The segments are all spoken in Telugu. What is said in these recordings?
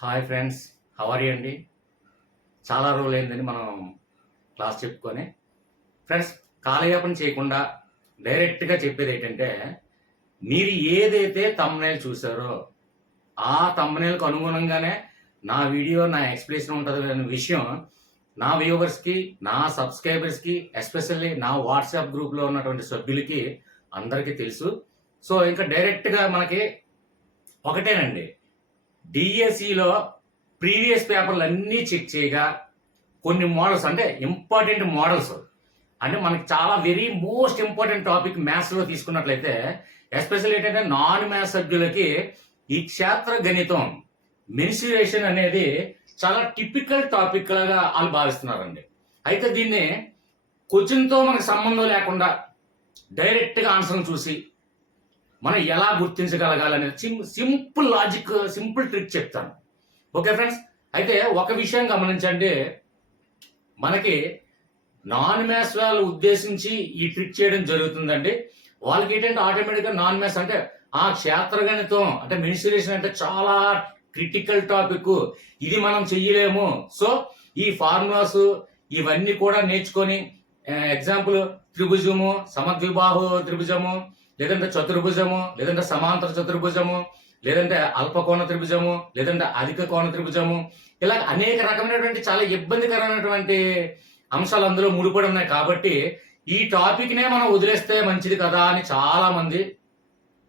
Hi friends, how are you అండి? చాలా రోజులైందని మనం క్లాస్ చెప్పుకొని ఫ్రెండ్స్, కాలయాపన చేయకుండా డైరెక్ట్గా చెప్పేది ఏంటంటే, మీరు ఏదైతే థంబ్నెయిల్ చూసారో ఆ థంబ్నెయిల్కి అనుగుణంగానే నా వీడియో, నా ఎక్స్ప్లెనేషన్ ఉంటుంది అనే విషయం నా వ్యూవర్స్కి, నా సబ్స్క్రైబర్స్కి, ఎస్పెషల్లీ నా వాట్సాప్ గ్రూప్లో ఉన్నటువంటి సభ్యులకి అందరికీ తెలుసు. సో ఇంకా డైరెక్ట్గా మనకి ఒకటేనండి, డిఎస్సిలో ప్రీవియస్ పేపర్లు అన్నీ చెక్ చేయగా కొన్ని మోడల్స్ అంటే ఇంపార్టెంట్ మోడల్స్ అంటే మనకి చాలా వెరీ మోస్ట్ ఇంపార్టెంట్ టాపిక్ మ్యాథ్స్లో తీసుకున్నట్లయితే, ఎస్పెషల్ ఏంటంటే నాన్ మ్యాథ్స్ సభ్యులకి ఈ క్షేత్ర గణితం మెన్సురేషన్ అనేది చాలా టిపికల్ టాపిక్ లాగా వాళ్ళు భావిస్తున్నారండి. అయితే దీన్ని క్వశ్చన్తో మనకు సంబంధం లేకుండా డైరెక్ట్గా ఆన్సర్ చూసి మనం ఎలా గుర్తించగలగాలనేది సింపుల్ లాజిక్, సింపుల్ ట్రిక్ చెప్తాను. ఓకే ఫ్రెండ్స్, అయితే ఒక విషయం గమనించండి, మనకి నాన్ మ్యాథ్స్ వాళ్ళు ఉద్దేశించి ఈ ట్రిక్ చేయడం జరుగుతుందండి. వాళ్ళకి ఏంటంటే ఆటోమేటిక్గా నాన్ మ్యాథ్స్ అంటే ఆ క్షేత్రగణితం అంటే మెన్సురేషన్ అంటే చాలా క్రిటికల్ టాపిక్, ఇది మనం చెయ్యలేము. సో ఈ ఫార్ములాస్ ఇవన్నీ కూడా నేర్చుకొని ఎగ్జాంపుల్ త్రిభుజము, సమద్విబాహు త్రిభుజము, లేదంటే చతుర్భుజము, లేదంటే సమాంతర చతుర్భుజము, లేదంటే అల్పకోణ త్రిభుజము, లేదంటే అధిక కోణ త్రిభుజము, ఇలా అనేక రకమైనటువంటి చాలా ఇబ్బందికరమైనటువంటి అంశాలు అందులో ముడిపడి ఉన్నాయి. కాబట్టి ఈ టాపిక్ నే మనం వదిలేస్తే మంచిది కదా అని చాలా మంది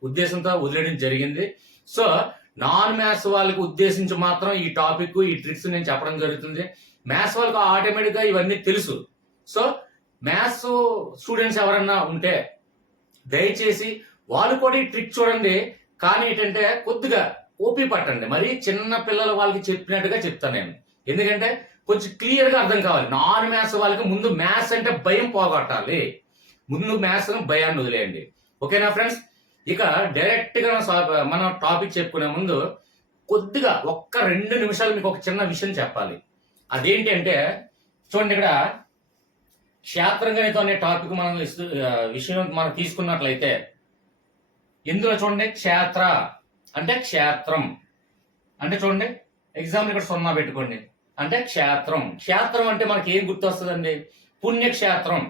ఉద్దేశంతో వదిలేయడం జరిగింది. సో నాన్ మ్యాథ్స్ వాళ్ళకి ఉద్దేశించి మాత్రం ఈ టాపిక్, ఈ ట్రిక్స్ నేను చెప్పడం జరుగుతుంది. మ్యాథ్స్ వాళ్ళకి ఆటోమేటిక్ గా ఇవన్నీ తెలుసు. సో మ్యాథ్స్ స్టూడెంట్స్ ఎవరన్నా ఉంటే దయచేసి వాళ్ళు కూడా ఈ ట్రిక్ చూడండి. కానీ ఏంటంటే కొద్దిగా ఓపి పట్టండి, మరి చిన్న పిల్లల వాళ్ళకి చెప్పినట్టుగా చెప్తాను నేను. ఎందుకంటే కొంచెం క్లియర్ గా అర్థం కావాలి. నాన్ మ్యాథ్స్ వాళ్ళకి ముందు మ్యాథ్స్ అంటే భయం పోగొట్టాలి. ముందు మ్యాథ్స్ భయాన్ని వదిలేయండి. ఓకేనా ఫ్రెండ్స్? ఇక డైరెక్ట్ గా మన టాపిక్ చెప్పుకునే ముందు కొద్దిగా ఒక్క 2 నిమిషాలు మీకు ఒక చిన్న విషయం చెప్పాలి. అదేంటి అంటే చూడండి, ఇక్కడ క్షేత్రగణితం అనే టాపిక్ మనం విషయం మనం తీసుకున్నట్లయితే ఇందులో చూడండి, క్షేత్ర అంటే క్షేత్రం అంటే చూడండి, ఎగ్జాంపుల్ ఇక్కడ 0 పెట్టుకోండి అంటే క్షేత్రం. క్షేత్రం అంటే మనకి ఏం గుర్తొస్తుందండి? పుణ్యక్షేత్రం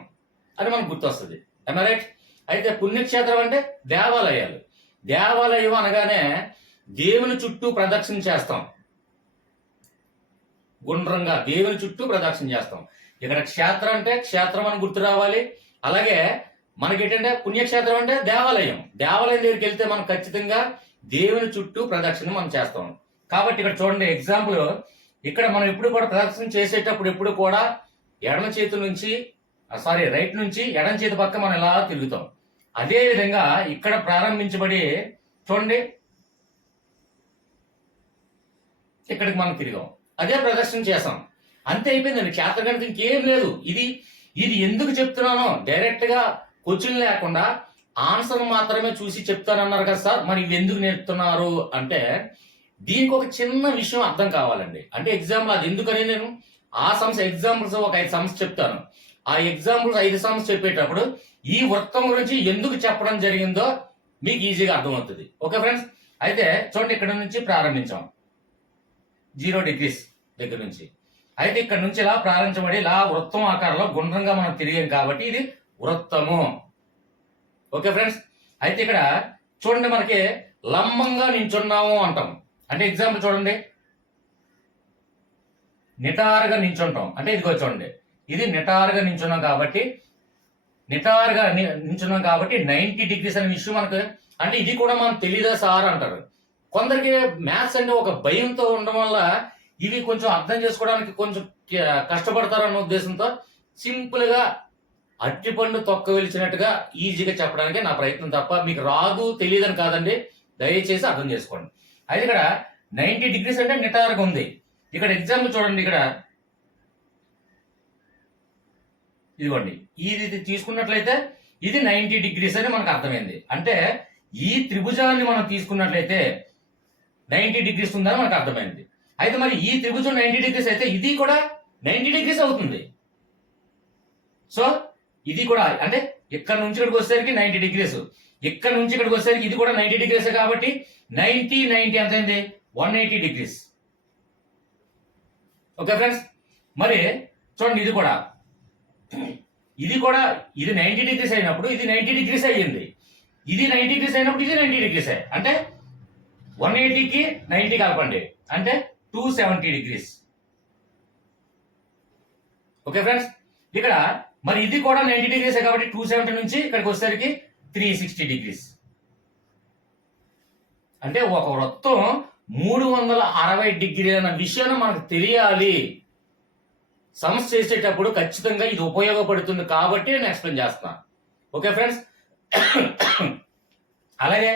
అని మనకు గుర్తొస్తుంది. రైట్? అయితే పుణ్యక్షేత్రం అంటే దేవాలయాలు. దేవాలయం అనగానే దేవుని చుట్టూ ప్రదక్షిణ చేస్తాం, గుండ్రంగా దేవుని చుట్టూ ప్రదక్షిణ చేస్తాం. ఇక్కడ క్షేత్రం అంటే క్షేత్రం అని గుర్తు రావాలి. అలాగే మనకి ఏంటంటే పుణ్యక్షేత్రం అంటే దేవాలయం. దేవాలయం దగ్గరికి వెళ్తే మనం ఖచ్చితంగా దేవుని చుట్టూ ప్రదక్షిణ మనం చేస్తాం. కాబట్టి ఇక్కడ చూడండి ఎగ్జాంపుల్, ఇక్కడ మనం ఎప్పుడు కూడా ప్రదక్షిణ చేసేటప్పుడు ఎప్పుడు కూడా రైట్ నుంచి ఎడమ చేతి పక్క మనం ఇలా తిరుగుతాం. అదే విధంగా ఇక్కడ ప్రారంభించబడి చూడండి ఇక్కడికి మనం తిరిగాం, అదే ప్రదర్శన చేసాం, అంతే అయిపోయిందండి. క్షేత్రగణితం ఇంకేం లేదు. ఇది ఎందుకు చెప్తున్నానో డైరెక్ట్ గా క్వశ్చన్ లేకుండా ఆన్సర్ మాత్రమే చూసి చెప్తానన్నారు కదా సార్, మరి ఇవి ఎందుకు నేర్పుతున్నారు అంటే దీనికి ఒక చిన్న విషయం అర్థం కావాలండి. అంటే ఎగ్జాంపుల్ అది ఎందుకని నేను ఆ సంస్థ ఎగ్జాంపుల్స్ ఒక 5 సంస్థ చెప్తాను. ఆ ఎగ్జాంపుల్స్ 5 సంస్థ చెప్పేటప్పుడు ఈ వృత్తం గురించి ఎందుకు చెప్పడం జరిగిందో మీకు ఈజీగా అర్థమవుతుంది. Okay friends? అయితే చూడండి, ఇక్కడ నుంచి ప్రారంభించాం 0 degrees దగ్గర నుంచి. అయితే ఇక్కడ నుంచి ఇలా ప్రారంభించబడి ఇలా వృత్తం ఆకారంలో గుండ్రంగా మనం తిరిగాం కాబట్టి ఇది వృత్తము. Okay friends? అయితే ఇక్కడ చూడండి, మనకి లంబంగా నించున్నాము అంటాం. అంటే ఎగ్జాంపుల్ చూడండి, నిటారుగా నించుంటాం అంటే ఇదిగో చూడండి, ఇది నిటారుగా నించున్నాం కాబట్టి 90 degrees అనే విషయం మనకు అంటే ఇది కూడా మనం తెలియదా సార్ అంటారు. కొందరికి మ్యాథ్స్ అంటే ఒక భయంతో ఉండడం వల్ల ఇవి కొంచెం అర్థం చేసుకోవడానికి కొంచెం కష్టపడతారన్న ఉద్దేశంతో సింపుల్ గా అరటిపండు తొక్క వెలిచినట్టుగా ఈజీగా చెప్పడానికి నా ప్రయత్నం తప్ప మీకు రాదు తెలియదని కాదండి. దయచేసి అర్థం చేసుకోండి. అయితే ఇక్కడ 90 degrees అంటే నిటారుగా ఉంది. ఇక్కడ ఎగ్జాంపుల్ చూడండి, ఇక్కడ ఇదిగోండి ఇది తీసుకున్నట్లయితే ఇది 90 degrees అని మనకు అర్థమైంది. అంటే ఈ త్రిభుజాన్ని మనం తీసుకున్నట్లయితే 90 degrees ఉందని మనకు అర్థమైంది. అయితే మరి ఈ త్రిభుజం 90 degrees అయితే ఇది కూడా 90 degrees అవుతుంది. సో ఇది కూడా అంటే ఇక్కడ నుంచి ఇక్కడికి వచ్చేసరికి 90 degrees, ఇక్కడ నుంచి ఇక్కడికి వచ్చేసరికి ఇది కూడా 90 degrees కాబట్టి 90 ఎంత అయింది? 180 degrees. ఓకే ఫ్రెండ్స్, మరి చూడండి ఇది కూడా ఇది 90 డిగ్రీస్ అయినప్పుడు ఇది 90 డిగ్రీస్ అయ్యింది, ఇది 90 డిగ్రీస్ అయినప్పుడు ఇది 90 డిగ్రీస్ అంటే 180కి 90 కలపండి అంటే 270 డిగ్రీస్. ఓకే ఫ్రెండ్స్, ఇక్కడ మరి ఇది కూడా 90 డిగ్రీస్ కాబట్టి 270 నుంచి ఇక్కడికి వచ్చేసరికి 360 డిగ్రీస్. అంటే ఒక వృత్తం 360 డిగ్రీల అన్న విషయాన్ని మనకు తెలియాలి. సమస్య చేసేటప్పుడు ఖచ్చితంగా ఇది ఉపయోగపడుతుంది కాబట్టి నేను ఎక్స్ప్లెయిన్ చేస్తాను. ఓకే ఫ్రెండ్స్, అలాగే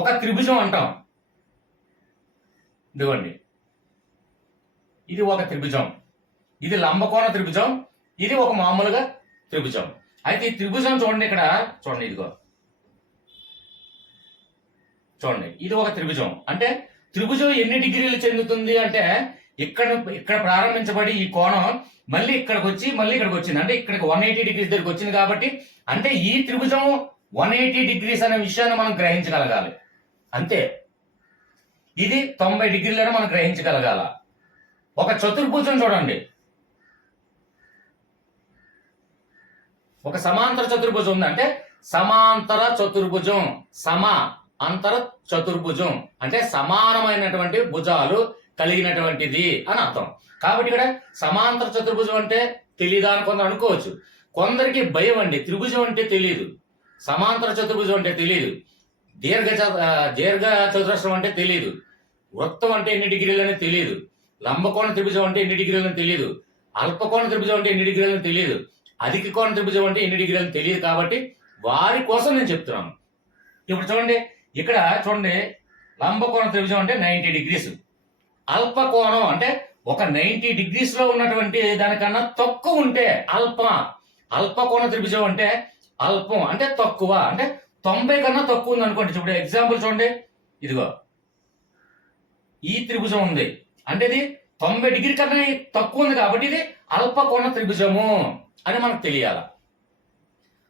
ఒక త్రిభుజం అంటాం. ఇదిగోండి, ఇది ఒక త్రిభుజం, ఇది లంబకోణ త్రిభుజం, ఇది ఒక మామూలుగా త్రిభుజం. అయితే ఈ త్రిభుజం చూడండి, ఇక్కడ చూడండి, ఇదిగో చూడండి, ఇది ఒక త్రిభుజం. అంటే త్రిభుజం ఎన్ని డిగ్రీలు చెందుతుంది అంటే ఇక్కడ ప్రారంభించబడి ఈ కోణం మళ్ళీ ఇక్కడికి వచ్చి మళ్ళీ ఇక్కడికి వచ్చింది, అంటే ఇక్కడికి 180 డిగ్రీస్ దగ్గరికి వచ్చింది. కాబట్టి అంటే ఈ త్రిభుజం 180 డిగ్రీస్ అనే విషయాన్ని మనం గ్రహించగలగాలి. అంతే, ఇది 90 డిగ్రీలను మనం గ్రహించగలగాల. ఒక చతుర్భుజం చూడండి, ఒక సమాంతర చతుర్భుజం ఉంది అంటే సమాంతర చతుర్భుజం, అంతర చతుర్భుజం అంటే సమానమైనటువంటి భుజాలు కలిగినటువంటిది అని అర్థం. కాబట్టి ఇక్కడ సమాంతర చతుర్భుజం అంటే తెలియదా అని కొందరు అనుకోవచ్చు. కొందరికి భయం అండి, త్రిభుజం అంటే తెలియదు, సమాంతర చతుర్భుజం అంటే తెలియదు, దీర్ఘ చతురస్రం అంటే తెలియదు, వృత్తం అంటే ఎన్ని డిగ్రీలు అనేది తెలియదు, లంబకోణ త్రిభుజం అంటే ఎన్ని డిగ్రీలు అని తెలియదు, అల్పకోణ త్రిభుజం అంటే ఎన్ని డిగ్రీలు అని తెలియదు, అధిక కోణ త్రిభుజం అంటే ఎన్ని డిగ్రీలు అని తెలియదు. కాబట్టి వారి కోసం నేను చెప్తున్నాను. ఇప్పుడు చూడండి, ఇక్కడ చూడండి, లంబకోణ త్రిభుజం అంటే 90 డిగ్రీస్, అల్పకోణం అంటే ఒక 90 డిగ్రీస్ లో ఉన్నటువంటి దానికన్నా తక్కువ ఉంటే అల్పకోణ త్రిభుజం అంటే అల్పం అంటే తక్కువ, అంటే 90 కన్నా తక్కువ ఉంది అనుకోండి. ఇప్పుడు ఎగ్జాంపుల్ చూడండి, ఇదిగో ఈ త్రిభుజం ఉంది అంటే ఇది 90 డిగ్రీ కన్నా తక్కువ ఉంది కాబట్టి ఇది అల్పకోణ త్రిభుజము అని మనకు తెలియాల.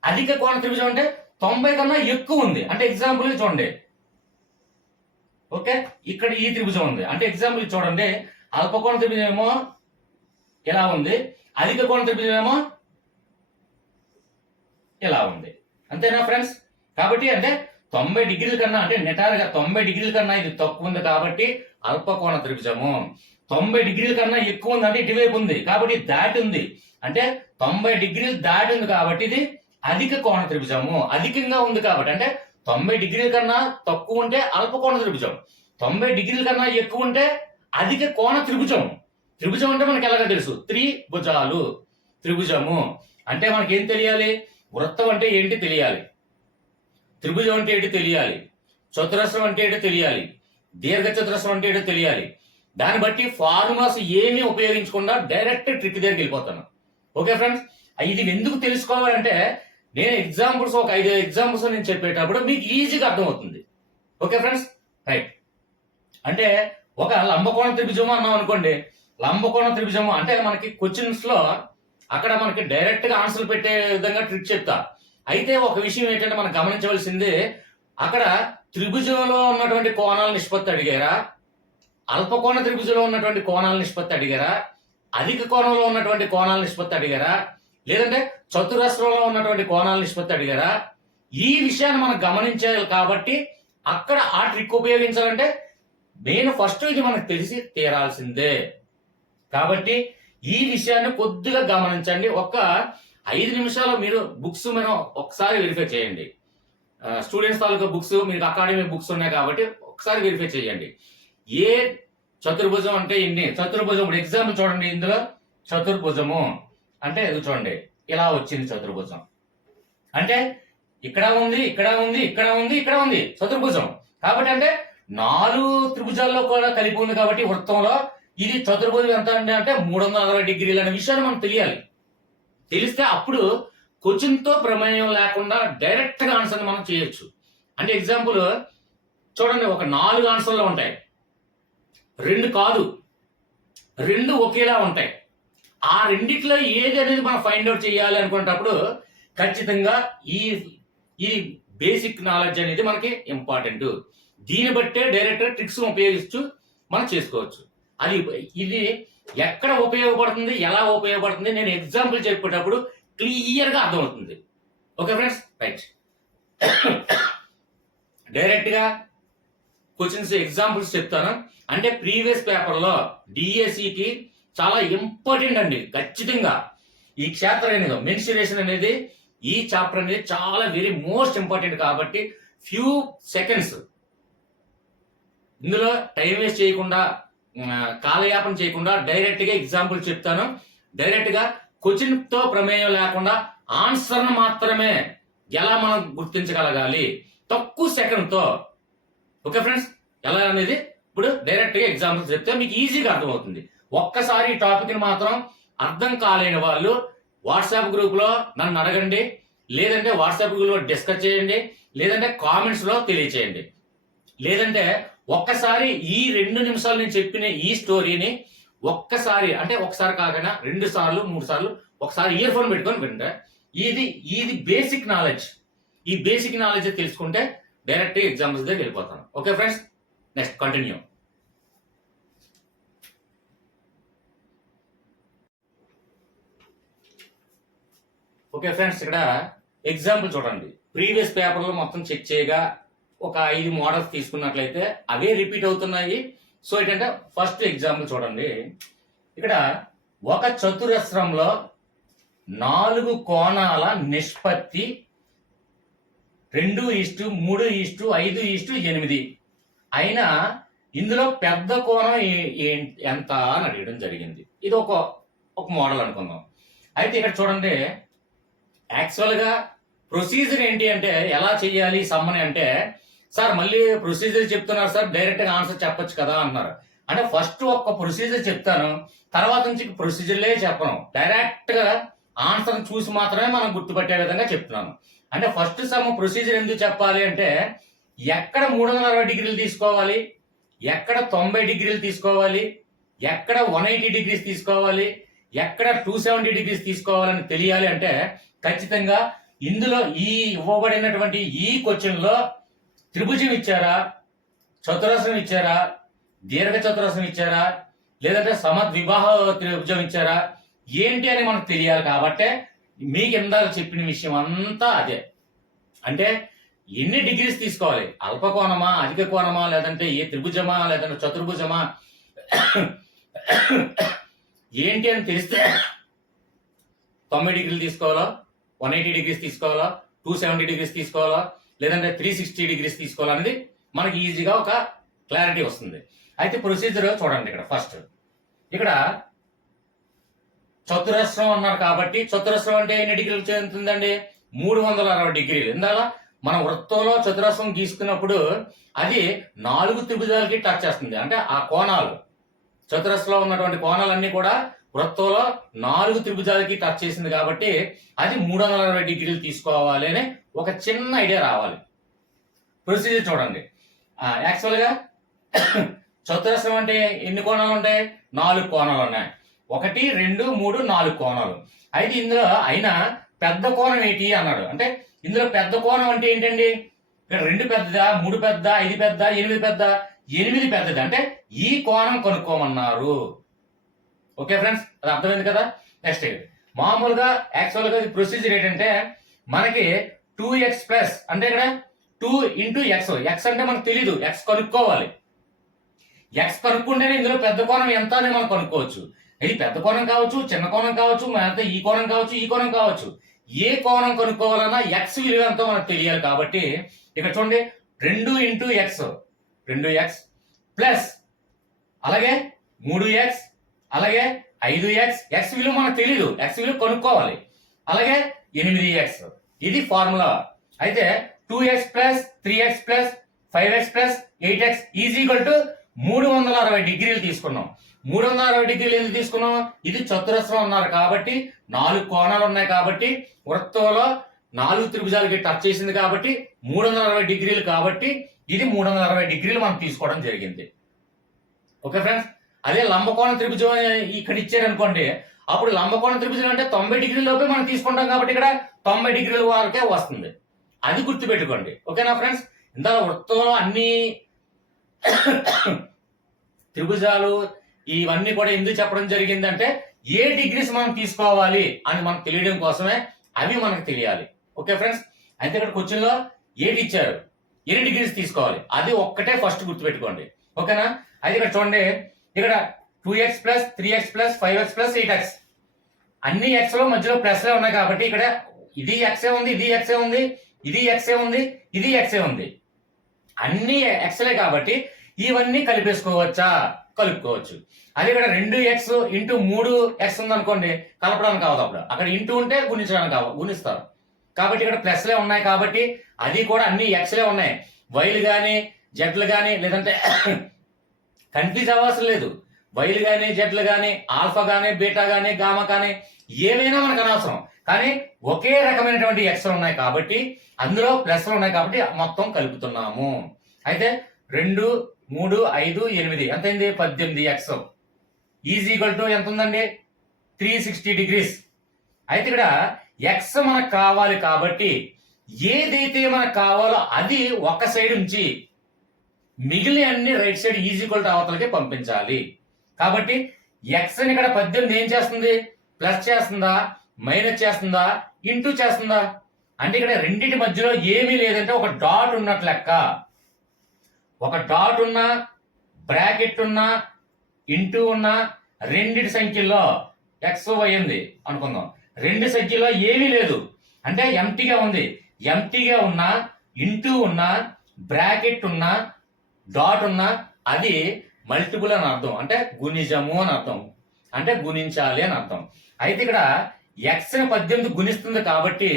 అధిక కోణ త్రిభుజం అంటే 90 కన్నా ఎక్కువ ఉంది అంటే ఎగ్జాంపుల్ చూడండి, ఓకే, ఇక్కడ ఈ త్రిభుజం ఉంది అంటే ఎగ్జాంపుల్ చూడండి, అల్పకోణ త్రిభుజం ఏమో ఎలా ఉంది, అధిక కోణ త్రిభుజం ఏమో ఎలా ఉంది. అంతేనా ఫ్రెండ్స్? కాబట్టి అంటే 90 డిగ్రీల కన్నా అంటే నిటారుగా 90 డిగ్రీల కన్నా ఇది తక్కువ ఉంది కాబట్టి అల్పకోణ త్రిభుజము. 90 డిగ్రీల కన్నా ఎక్కువ ఉంది అంటే ఇటువైపు ఉంది కాబట్టి దాటి ఉంది, అంటే 90 డిగ్రీలు దాటి ఉంది కాబట్టి ఇది అధిక కోణ త్రిభుజము. అధికంగా ఉంది కాబట్టి అంటే 90 డిగ్రీల కన్నా తక్కువ ఉంటే అల్పకోణ త్రిభుజం, 90 డిగ్రీల కన్నా ఎక్కువ ఉంటే అధిక కోణ త్రిభుజం. త్రిభుజం అంటే మనకి ఎలాగో తెలుసు, త్రిభుజాలు, త్రిభుజము అంటే మనకి ఏం తెలియాలి, వృత్తం అంటే ఏంటి తెలియాలి, త్రిభుజం అంటే ఏంటి తెలియాలి, చతురస్రం అంటే ఏంటో తెలియాలి, దీర్ఘ చతురస్రం అంటే ఏంటో తెలియాలి. దాన్ని బట్టి ఫార్ములాస్ ఏమీ ఉపయోగించకుండా డైరెక్ట్ ట్రిక్ దగ్గరికి వెళ్ళిపోతాను. ఓకే ఫ్రెండ్స్, ఇది ఎందుకు తెలుసుకోవాలంటే నేను ఎగ్జాంపుల్స్ ఒక 5 ఎగ్జాంపుల్స్ నేను చెప్పేటప్పుడు మీకు ఈజీగా అర్థమవుతుంది. Okay friends, right. అంటే ఒక లంబకోణ త్రిభుజము అన్నాం అనుకోండి, లంబకోణ త్రిభుజము అంటే మనకి క్వశ్చన్స్ లో అక్కడ మనకి డైరెక్ట్ గా ఆన్సర్లు పెట్టే విధంగా ట్రిక్ చెప్తా. అయితే ఒక విషయం ఏంటంటే మనం గమనించవలసింది, అక్కడ త్రిభుజంలో ఉన్నటువంటి కోణాల నిష్పత్తి అడిగారా, అల్పకోణ త్రిభుజంలో ఉన్నటువంటి కోణాల నిష్పత్తి అడిగారా, అధిక కోణంలో ఉన్నటువంటి కోణాల నిష్పత్తి అడిగారా, లేదంటే చతురస్రంలో ఉన్నటువంటి కోణాల నిష్పత్తి అడిగారా, ఈ విషయాన్ని మనం గమనించాలి. కాబట్టి అక్కడ ఆ ట్రిక్ ఉపయోగించాలంటే నేను ఫస్ట్ ఇది మనకు తెలిసి తీరాల్సిందే. కాబట్టి ఈ విషయాన్ని కొద్దిగా గమనించండి. ఒక 5 నిమిషాలు మీరు బుక్స్ మనం ఒకసారి వెరిఫై చేయండి. స్టూడెంట్స్ తాలూకా బుక్స్, మీకు అకాడమిక్ బుక్స్ ఉన్నాయి కాబట్టి ఒకసారి వెరిఫై చేయండి. ఏ చతుర్భుజం అంటే ఇన్ని చతుర్భుజం, ఇప్పుడు ఎగ్జాంపుల్ చూడండి, ఇందులో చతుర్భుజము అంటే ఇది చూడండి, ఇలా వచ్చింది చతుర్భుజం అంటే ఇక్కడ ఉంది, ఇక్కడ ఉంది, ఇక్కడ ఉంది, ఇక్కడ ఉంది చతుర్భుజం. కాబట్టి అంటే 4 త్రిభుజాల్లో కూడా కలిపి ఉంది కాబట్టి వృత్తంలో ఇది చతుర్భుజం ఎంత అంటే 360 డిగ్రీలు అనే విషయాన్ని మనం తెలియాలి. తెలిస్తే అప్పుడు క్వశ్చన్ తో ప్రమేయం లేకుండా డైరెక్ట్ గా ఆన్సర్ మనం చేయొచ్చు. అంటే ఎగ్జాంపుల్ చూడండి, ఒక 4 ఆన్సర్లు ఉంటాయి, 2 కాదు, 2 ఒకేలా ఉంటాయి. ఆ రెండిట్లో ఏది అనేది మనం ఫైండ్ అవుట్ చేయాలి అనుకునేటప్పుడు ఖచ్చితంగా ఈ బేసిక్ నాలెడ్జ్ అనేది మనకి ఇంపార్టెంట్. దీన్ని బట్టే డైరెక్ట్ ట్రిక్స్ ఉపయోగిస్తూ మనం చేసుకోవచ్చు. ఇది ఎక్కడ ఉపయోగపడుతుంది, ఎలా ఉపయోగపడుతుంది నేను ఎగ్జాంపుల్ చెప్పేటప్పుడు క్లియర్గా అర్థమవుతుంది. Okay friends, right. డైరెక్ట్గా క్వశ్చన్స్ ఎగ్జాంపుల్స్ చెప్తాను. అంటే ప్రీవియస్ పేపర్లో డిఎస్సికి చాలా ఇంపార్టెంట్ అండి. ఖచ్చితంగా ఈ క్షేత్రగణితం మెన్సురేషన్ అనేది, ఈ చాప్టర్ అనేది చాలా వెరీ మోస్ట్ ఇంపార్టెంట్. కాబట్టి ఫ్యూ సెకండ్స్ ఇందులో టైం వేస్ట్ చేయకుండా, కాలయాపన చేయకుండా డైరెక్ట్గా ఎగ్జాంపుల్ చెప్తాను. డైరెక్ట్గా క్వశ్చన్తో ప్రమేయం లేకుండా ఆన్సర్ను మాత్రమే ఎలా మనం గుర్తించగలగాలి తక్కువ సెకండ్తో. ఓకే ఫ్రెండ్స్, ఎలా అనేది ఇప్పుడు డైరెక్ట్గా ఎగ్జాంపుల్స్ చెప్తే మీకు ఈజీగా అర్థమవుతుంది. ఒక్కసారి ఈ టాపిక్ని మాత్రం అర్థం కాలేని వాళ్ళు వాట్సాప్ గ్రూప్లో నన్ను అడగండి, లేదంటే వాట్సాప్ గ్రూప్లో డిస్కస్ చేయండి, లేదంటే కామెంట్స్లో తెలియచేయండి. లేదంటే ఒక్కసారి ఈ 2 నిమిషాలు నేను చెప్పిన ఈ స్టోరీని ఒక్కసారి, అంటే ఒకసారి కాకుండా 2 సార్లు 3 సార్లు ఒకసారి ఇయర్ ఫోన్ పెట్టుకొని వింటే ఇది బేసిక్ నాలెడ్జ్. ఈ బేసిక్ నాలెడ్జ్ తెలుసుకుంటే డైరెక్ట్ ఎగ్జాంపుల్స్ దగ్గర వెళ్ళిపోతాను. Okay friends, next continue. Okay friends, ఇక్కడ ఎగ్జాంపుల్ చూడండి. ప్రీవియస్ పేపర్లో మొత్తం చెక్ చేయగా ఒక 5 మోడల్స్ తీసుకున్నట్లయితే అవే రిపీట్ అవుతున్నాయి. సో ఏంటంటే ఫస్ట్ ఎగ్జాంపుల్ చూడండి. ఇక్కడ ఒక చతురస్రంలో 4 కోణాల నిష్పత్తి 2:3:5:8 అయినా ఇందులో పెద్ద కోణం ఎంత అని అడగడం జరిగింది. ఇది ఒక మోడల్ అనుకుందాం. అయితే ఇక్కడ చూడండి, యాక్చువల్గా ప్రొసీజర్ ఏంటి అంటే ఎలా చేయాలి సమ్మని అంటే, సార్ మళ్ళీ ప్రొసీజర్ చెప్తున్నారు సార్, డైరెక్ట్గా ఆన్సర్ చెప్పొచ్చు కదా అన్నారు. అంటే ఫస్ట్ ఒక ప్రొసీజర్ చెప్తాను, తర్వాత నుంచి ప్రొసీజర్లే చెప్పను, డైరెక్ట్గా ఆన్సర్ చూసి మాత్రమే మనం గుర్తుపట్టే విధంగా చెప్తున్నాను. అంటే ఫస్ట్ సమ్ ప్రొసీజర్ ఎందుకు చెప్పాలి అంటే, ఎక్కడ 360 డిగ్రీలు తీసుకోవాలి, ఎక్కడ 90 డిగ్రీలు తీసుకోవాలి, ఎక్కడ 180 డిగ్రీస్ తీసుకోవాలి, ఎక్కడ 270 డిగ్రీస్ తీసుకోవాలని తెలియాలి. అంటే ఖచ్చితంగా ఇందులో ఈ ఇవ్వబడినటువంటి ఈ క్వశ్చన్లో త్రిభుజం ఇచ్చారా, చతురస్రం ఇచ్చారా, దీర్ఘ చతురస్రం ఇచ్చారా, లేదంటే సమద్విబాహ త్రిభుజం ఇచ్చారా, ఏంటి అని మనకు తెలియాలి. కాబట్టి మీకు ఇందాక చెప్పిన విషయం అంతా అదే. అంటే ఎన్ని డిగ్రీస్ తీసుకోవాలి, అల్పకోణమా, అధిక కోణమా, లేదంటే ఏ త్రిభుజమా, లేదంటే చతుర్భుజమా, ఏంటి అని తెలిస్తే 90 డిగ్రీలు తీసుకోవాలా, 180 డిగ్రీస్ తీసుకోవాలా, 270 డిగ్రీస్ తీసుకోవాలా, లేదంటే 360 డిగ్రీస్ తీసుకోవాలా అనేది మనకి ఈజీగా ఒక క్లారిటీ వస్తుంది. అయితే ప్రొసీజర్ చూడండి. ఇక్కడ ఫస్ట్ ఇక్కడ చతురస్రం అన్నారు కాబట్టి, చతురస్రం అంటే ఎన్ని డిగ్రీలు చెందుతుందండి, 360 డిగ్రీలు. ఇందాక మనం వృత్తంలో చతురస్రం గీసుకున్నప్పుడు అది 4 త్రిభుజాలకి టచ్ చేస్తుంది. అంటే ఆ కోణాలు, చతురస్రంలో ఉన్నటువంటి కోణాలన్నీ కూడా వృత్తంలో 4 త్రిభుజాలకి టచ్ చేసింది కాబట్టి అది 360 డిగ్రీలు తీసుకోవాలి అని ఒక చిన్న ఐడియా రావాలి. ప్రొసీజర్ చూడండి. యాక్చువల్గా చతురస్రం అంటే ఎన్ని కోణాలు ఉంటాయి, 4 కోణాలు ఉన్నాయి. 1 2 3 4 కోణాలు. అయితే ఇందులో అయినా పెద్ద కోణం ఏంటి అన్నాడు. అంటే ఇందులో పెద్ద కోణం అంటే ఏంటండి, ఇక్కడ 2 పెద్దదా, 3 పెద్ద, 5 పెద్ద, 8 పెద్ద, 8 పెద్దది. అంటే ఈ కోణం కనుక్కోమన్నారు. ఓకే ఫ్రెండ్స్, అది అర్థమైంది కదా. నెక్స్ట్ మామూలుగా యాక్చువల్గా ప్రొసీజర్ ఏంటంటే, మనకి 2x ప్లస్ అంటే ఇక్కడ 2 ఇంటూ ఎక్స్. ఎక్స్ అంటే మనకు తెలీదు, ఎక్స్ కనుక్కోవాలి. ఎక్స్ కనుక్కుంటేనే ఇందులో పెద్ద కోణం ఎంత అని మనం కనుక్కోవచ్చు. ఇది పెద్ద కోణం కావచ్చు, చిన్న కోణం కావచ్చు, ఈ కోణం కావచ్చు, ఈ కోణం కావచ్చు. ఏ కోణం కనుక్కోవాలన్నా ఎక్స్ విలువ ఎంతో మనకు తెలియాలి. కాబట్టి ఇక్కడ చూడండి, 2 ఇంటూ ఎక్స్ 2x ప్లస్ అలాగే 3x అలాగే 5x. ఎక్స్ విలువ మనకు తెలీదు, ఎక్స్ విలువ కనుక్కోవాలి. అలాగే 8x. ఇది ఫార్ములా. అయితే 2x plus 3x plus 5x plus 8x is equal to 360 డిగ్రీలు తీసుకున్నాం. 360 డిగ్రీలు ఎందుకు తీసుకున్నాం, ఇది చతురస్రం అన్నారు కాబట్టి 4 కోణాలు ఉన్నాయి కాబట్టి వృత్తంలో 4 త్రిభుజాలకి టచ్ చేసింది కాబట్టి 360 డిగ్రీలు కాబట్టి ఇది 360 డిగ్రీలు మనం తీసుకోవడం జరిగింది. ఓకే ఫ్రెండ్స్, అదే లంబకోణ త్రిభుజం ఇక్కడ ఇచ్చారనుకోండి, అప్పుడు లంబకోణ త్రిభుజం అంటే 90 డిగ్రీల లోపే మనం తీసుకుంటాం కాబట్టి ఇక్కడ 90 డిగ్రీల వరకే వస్తుంది. అది గుర్తుపెట్టుకోండి. ఓకేనా ఫ్రెండ్స్, ఇంత వృత్తంలో అన్ని త్రిభుజాలు ఇవన్నీ కూడా ఎందుకు చెప్పడం జరిగిందంటే ఏ డిగ్రీస్ మనం తీసుకోవాలి అని మనకు తెలియడం కోసమే అవి మనకు తెలియాలి. ఓకే ఫ్రెండ్స్, అయితే ఇక్కడ క్వశ్చన్ లో 8 ఇచ్చారు, ఎన్ని డిగ్రీస్ తీసుకోవాలి అది ఒక్కటే ఫస్ట్ గుర్తుపెట్టుకోండి. ఓకేనా? అయితే ఇక్కడ చూడండి, ఇక్కడ 2x plus 3x plus 5x plus 8x అన్ని ఎక్స్ లో మధ్యలో ప్లస్ లో ఉన్నాయి కాబట్టి ఇక్కడ ఇది ఎక్సే ఉంది, ఇది ఎక్సే ఉంది, ఇది ఎక్సే ఉంది, ఇది ఎక్సే ఉంది, అన్ని ఎక్స్లే కాబట్టి ఇవన్నీ కలిపేసుకోవచ్చా? కలుపుకోవచ్చు. అది ఇక్కడ 2x ఇంటూ 3x ఉంది అనుకోండి, కలపడానికి కావదు. అప్పుడు అక్కడ ఇంటూ ఉంటే గుణించడానికి గుణిస్తారు కాబట్టి ఇక్కడ ప్లస్లే ఉన్నాయి కాబట్టి అది కూడా అన్ని ఎక్స్లే ఉన్నాయి. వైలు కానీ జెడ్లు కానీ లేదంటే కన్ఫ్యూజ్ అవ్వాల్సిన లేదు. వైలు కానీ జెడ్లు కానీ ఆల్ఫా కానీ బీటా కానీ గామా కానీ ఏమైనా మనకు అనవసరం, కానీ ఒకే రకమైనటువంటి ఎక్స్లు ఉన్నాయి కాబట్టి అందులో ప్లస్లు ఉన్నాయి కాబట్టి మొత్తం కలుపుతున్నాము. అయితే 2, 3, 5, 8 ఎంత అయింది? 18x ఈజ్ ఈక్వల్ టు ఎంత ఉందండి? 360 డిగ్రీస్. అయితే ఇక్కడ ఎక్స్ మనకు కావాలి కాబట్టి ఏదైతే మనకు కావాలో అది ఒక సైడ్ ఉంచి మిగిలిన అన్ని right side is equal to అవతలకి పంపించాలి. కాబట్టి ఎక్స్ అని ఇక్కడ 18 ఏం చేస్తుంది? ప్లస్ చేస్తుందా, మైనస్ చేస్తుందా, ఇంటూ చేస్తుందా? అంటే ఇక్కడ రెండింటి మధ్యలో ఏమీ లేదంటే ఒక డాట్ ఉన్నట్లు లెక్క. ఒక డాట్ ఉన్నా, బ్రాకెట్ ఉన్నా, ఇంటూ ఉన్నా, రెండిటి సంఖ్యల్లో ఎక్స్ వై ఉంది అనుకుందాం, రెండు సంఖ్యలో ఏమీ లేదు అంటే ఎంటీగా ఉంది. ఎంటీగా ఉన్నా, ఇంటూ ఉన్నా, బ్రాకెట్ ఉన్నా, డాట్ ఉన్నా అది మల్టిపుల్ అని అర్థం, అంటే గుణిజము అని అర్థం, అంటే గుణించాలి అని అర్థం. అయితే ఇక్కడ ఎక్స్ ని 18 గుణిస్తుంది కాబట్టి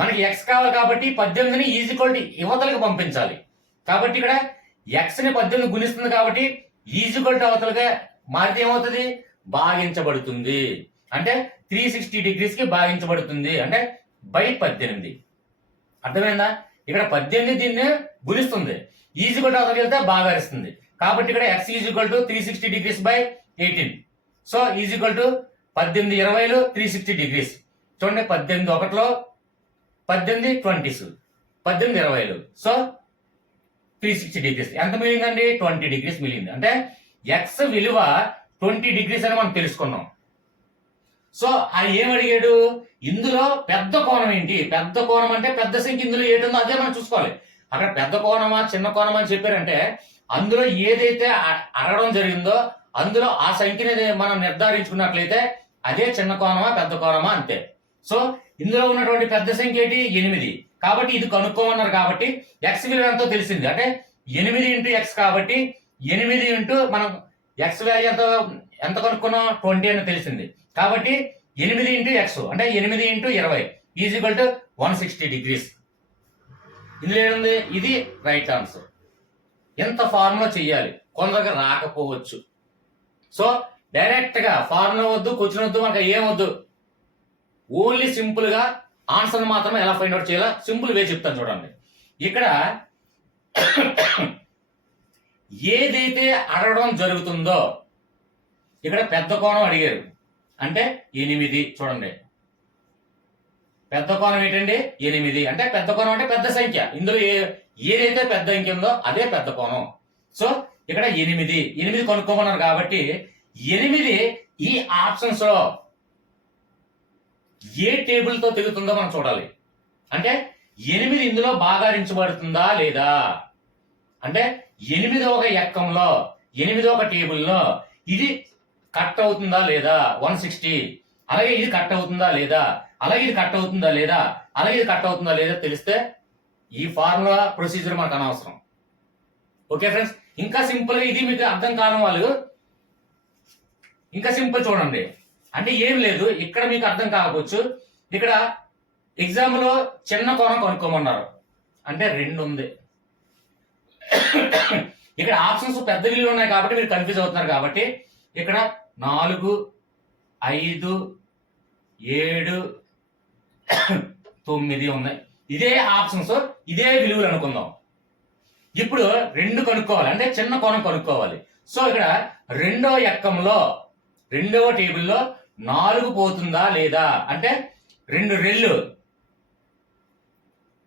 మనకి ఎక్స్ కావాలి కాబట్టి 18ని ఈజ్ ఈక్వల్ టు యువతలకు పంపించాలి. కాబట్టి ఇక్కడ ఎక్స్ ని 18 గుణిస్తుంది కాబట్టి ఈజ్ ఈక్వల్ టు అవతలగా మారితే ఏమవుతుంది? భాగించబడుతుంది. అంటే 360 డిగ్రీస్ కి భాగించబడుతుంది, అంటే బై 18. అర్థమైందా? ఇక్కడ 18 దీన్ని గుణిస్తుంది, ఈజ్ ఈక్వల్ టు అవతలకి వెళ్తే భాగారిస్తుంది. కాబట్టి ఇక్కడ X is equal to 360 degrees by 18. So is equal to 18 20 360 degrees. చూడండి, 18 ఒకటిలో 18 20s, 18 20. సో 360 డిగ్రీస్ ఎంత మిగిలిందండి? 20 డిగ్రీస్ మిగిలింది. అంటే ఎక్స్ విలువ 20 డిగ్రీస్ అని మనం తెలుసుకున్నాం. సో అది ఏమడిగాడు? ఇందులో పెద్ద కోణం ఏంటి? పెద్ద కోణం అంటే పెద్ద సంఖ్య ఇందులో ఏటుందో అదే మనం చూసుకోవాలి. అక్కడ పెద్ద కోణమా చిన్న కోణమా అని చెప్పారంటే అందులో ఏదైతే అడగడం జరిగిందో అందులో ఆ సంఖ్యని మనం నిర్ధారించుకున్నట్లయితే అదే చిన్న కోణమా పెద్ద కోణమా అంతే. సో ఇందులో ఉన్నటువంటి పెద్ద సంఖ్య ఏంటి? 8. కాబట్టి ఇది కనుక్కోమన్నారు కాబట్టి ఎక్స్ విలువ ఎంతో తెలిసింది, అంటే 8 ఇంటూ ఎక్స్ కాబట్టి 8 ఇంటూ మనం ఎక్స్ వాల్యూ ఎంత కనుక్కున్నాం? 20 అని తెలిసింది. కాబట్టి 8 ఇంటూ ఎక్స్ అంటే 8 into 20 is equal to 160 degrees. ఇందులో ఏముంది? ఇది రైట్ ఆన్సర్. ఎంత ఫార్ములా చెయ్యాలి, కొందరికి రాకపోవచ్చు. సో డైరెక్ట్ గా ఫార్ములా వద్దు, క్వశ్చన్ వద్దు, మనకు ఏమొద్దు, ఓన్లీ సింపుల్ గా ఆన్సర్ మాత్రమే ఎలా ఫైండ్ అవుట్ చేయాలో సింపుల్ వే చెప్తాను చూడండి. ఇక్కడ ఏదైతే అడగడం జరుగుతుందో ఇక్కడ పెద్ద కోణం అడిగారు అంటే 8. చూడండి, పెద్ద కోణం ఏంటండి? 8. అంటే పెద్ద కోణం అంటే పెద్ద సంఖ్య, ఇందులో ఏదైతే పెద్ద అంకె ఉందో అదే పెద్ద కోణం. సో ఇక్కడ 8 కనుక్కోమన్నారు కాబట్టి 8 ఈ ఆప్షన్స్ లో ఏ టేబుల్ తో తిరుగుతుందో మనం చూడాలి. అంటే 8 ఇందులో భాగారించబడుతుందా లేదా, అంటే 8వ ఎక్కంలో 8వ టేబుల్లో ఇది కట్ అవుతుందా లేదా 160, అలాగే ఇది కట్ అవుతుందా లేదా, అలాగే ఇది కట్ అవుతుందా లేదా, అలాగే ఇది కట్ అవుతుందా లేదా తెలిస్తే ఈ ఫార్ములా ప్రొసీజర్ మనకు అనవసరం. ఓకే ఫ్రెండ్స్, ఇంకా సింపుల్ గా ఇది మీకు అర్థం కాని వాళ్ళు ఇంకా సింపుల్ చూడండి. అంటే ఏం లేదు, ఇక్కడ మీకు అర్థం కాకపోవచ్చు. ఇక్కడ ఎగ్జామ్ లో చిన్న కోణం కనుక్కోమన్నారు అంటే 2 ఉంది. ఇక్కడ ఆప్షన్స్ పెద్ద విలువలు ఉన్నాయి కాబట్టి మీరు కన్ఫ్యూజ్ అవుతున్నారు. కాబట్టి ఇక్కడ 4, 5, 7, 9 ఉన్నాయి. ఇదే ఆప్షన్స్, ఇదే విలువలు అనుకుందాం. ఇప్పుడు 2 కనుక్కోవాలి అంటే చిన్న కోణం కనుక్కోవాలి. సో ఇక్కడ రెండవ ఎక్కంలో రెండవ టేబుల్లో 4 పోతుందా లేదా, అంటే 2 రెళ్ళు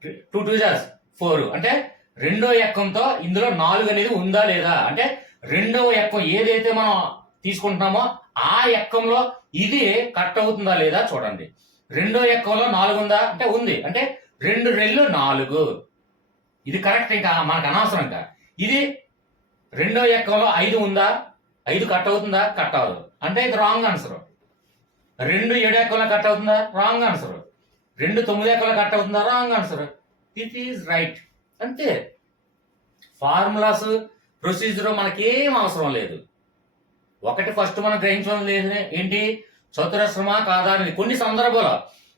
2 2 4 అంటే రెండో ఎక్కంతో ఇందులో 4 అనేది ఉందా లేదా, అంటే రెండవ ఎక్కం ఏదైతే మనం తీసుకుంటున్నామో ఆ ఎక్కంలో ఇది కట్ అవుతుందా లేదా చూడండి. రెండో ఎక్కంలో 4 ఉందా అంటే ఉంది, అంటే 2 రెళ్ళు 4, ఇది కరెక్ట్. ఇంకా మనకు అనవసరం. ఇంకా ఇది రెండో ఎక్కంలో 5 ఉందా, 5 కట్ అవుతుందా, కట్ అవ్వదు, అంటే ఇది రాంగ్ ఆన్సర్. 2 7 ఎక్కంలో కట్ అవుతుందా, రాంగ్ ఆన్సర్. 2 9 ఎక్కంలో కట్ అవుతుందా, wrong answer. It is right. అంతే. ఫార్ములాస్ ప్రొసీజర్ మనకేం అవసరం లేదు. ఒకటి ఫస్ట్ మనం గ్రహించడం లేదు ఏంటి, చతురస్రమా కాదా అనేది. కొన్ని సందర్భాలు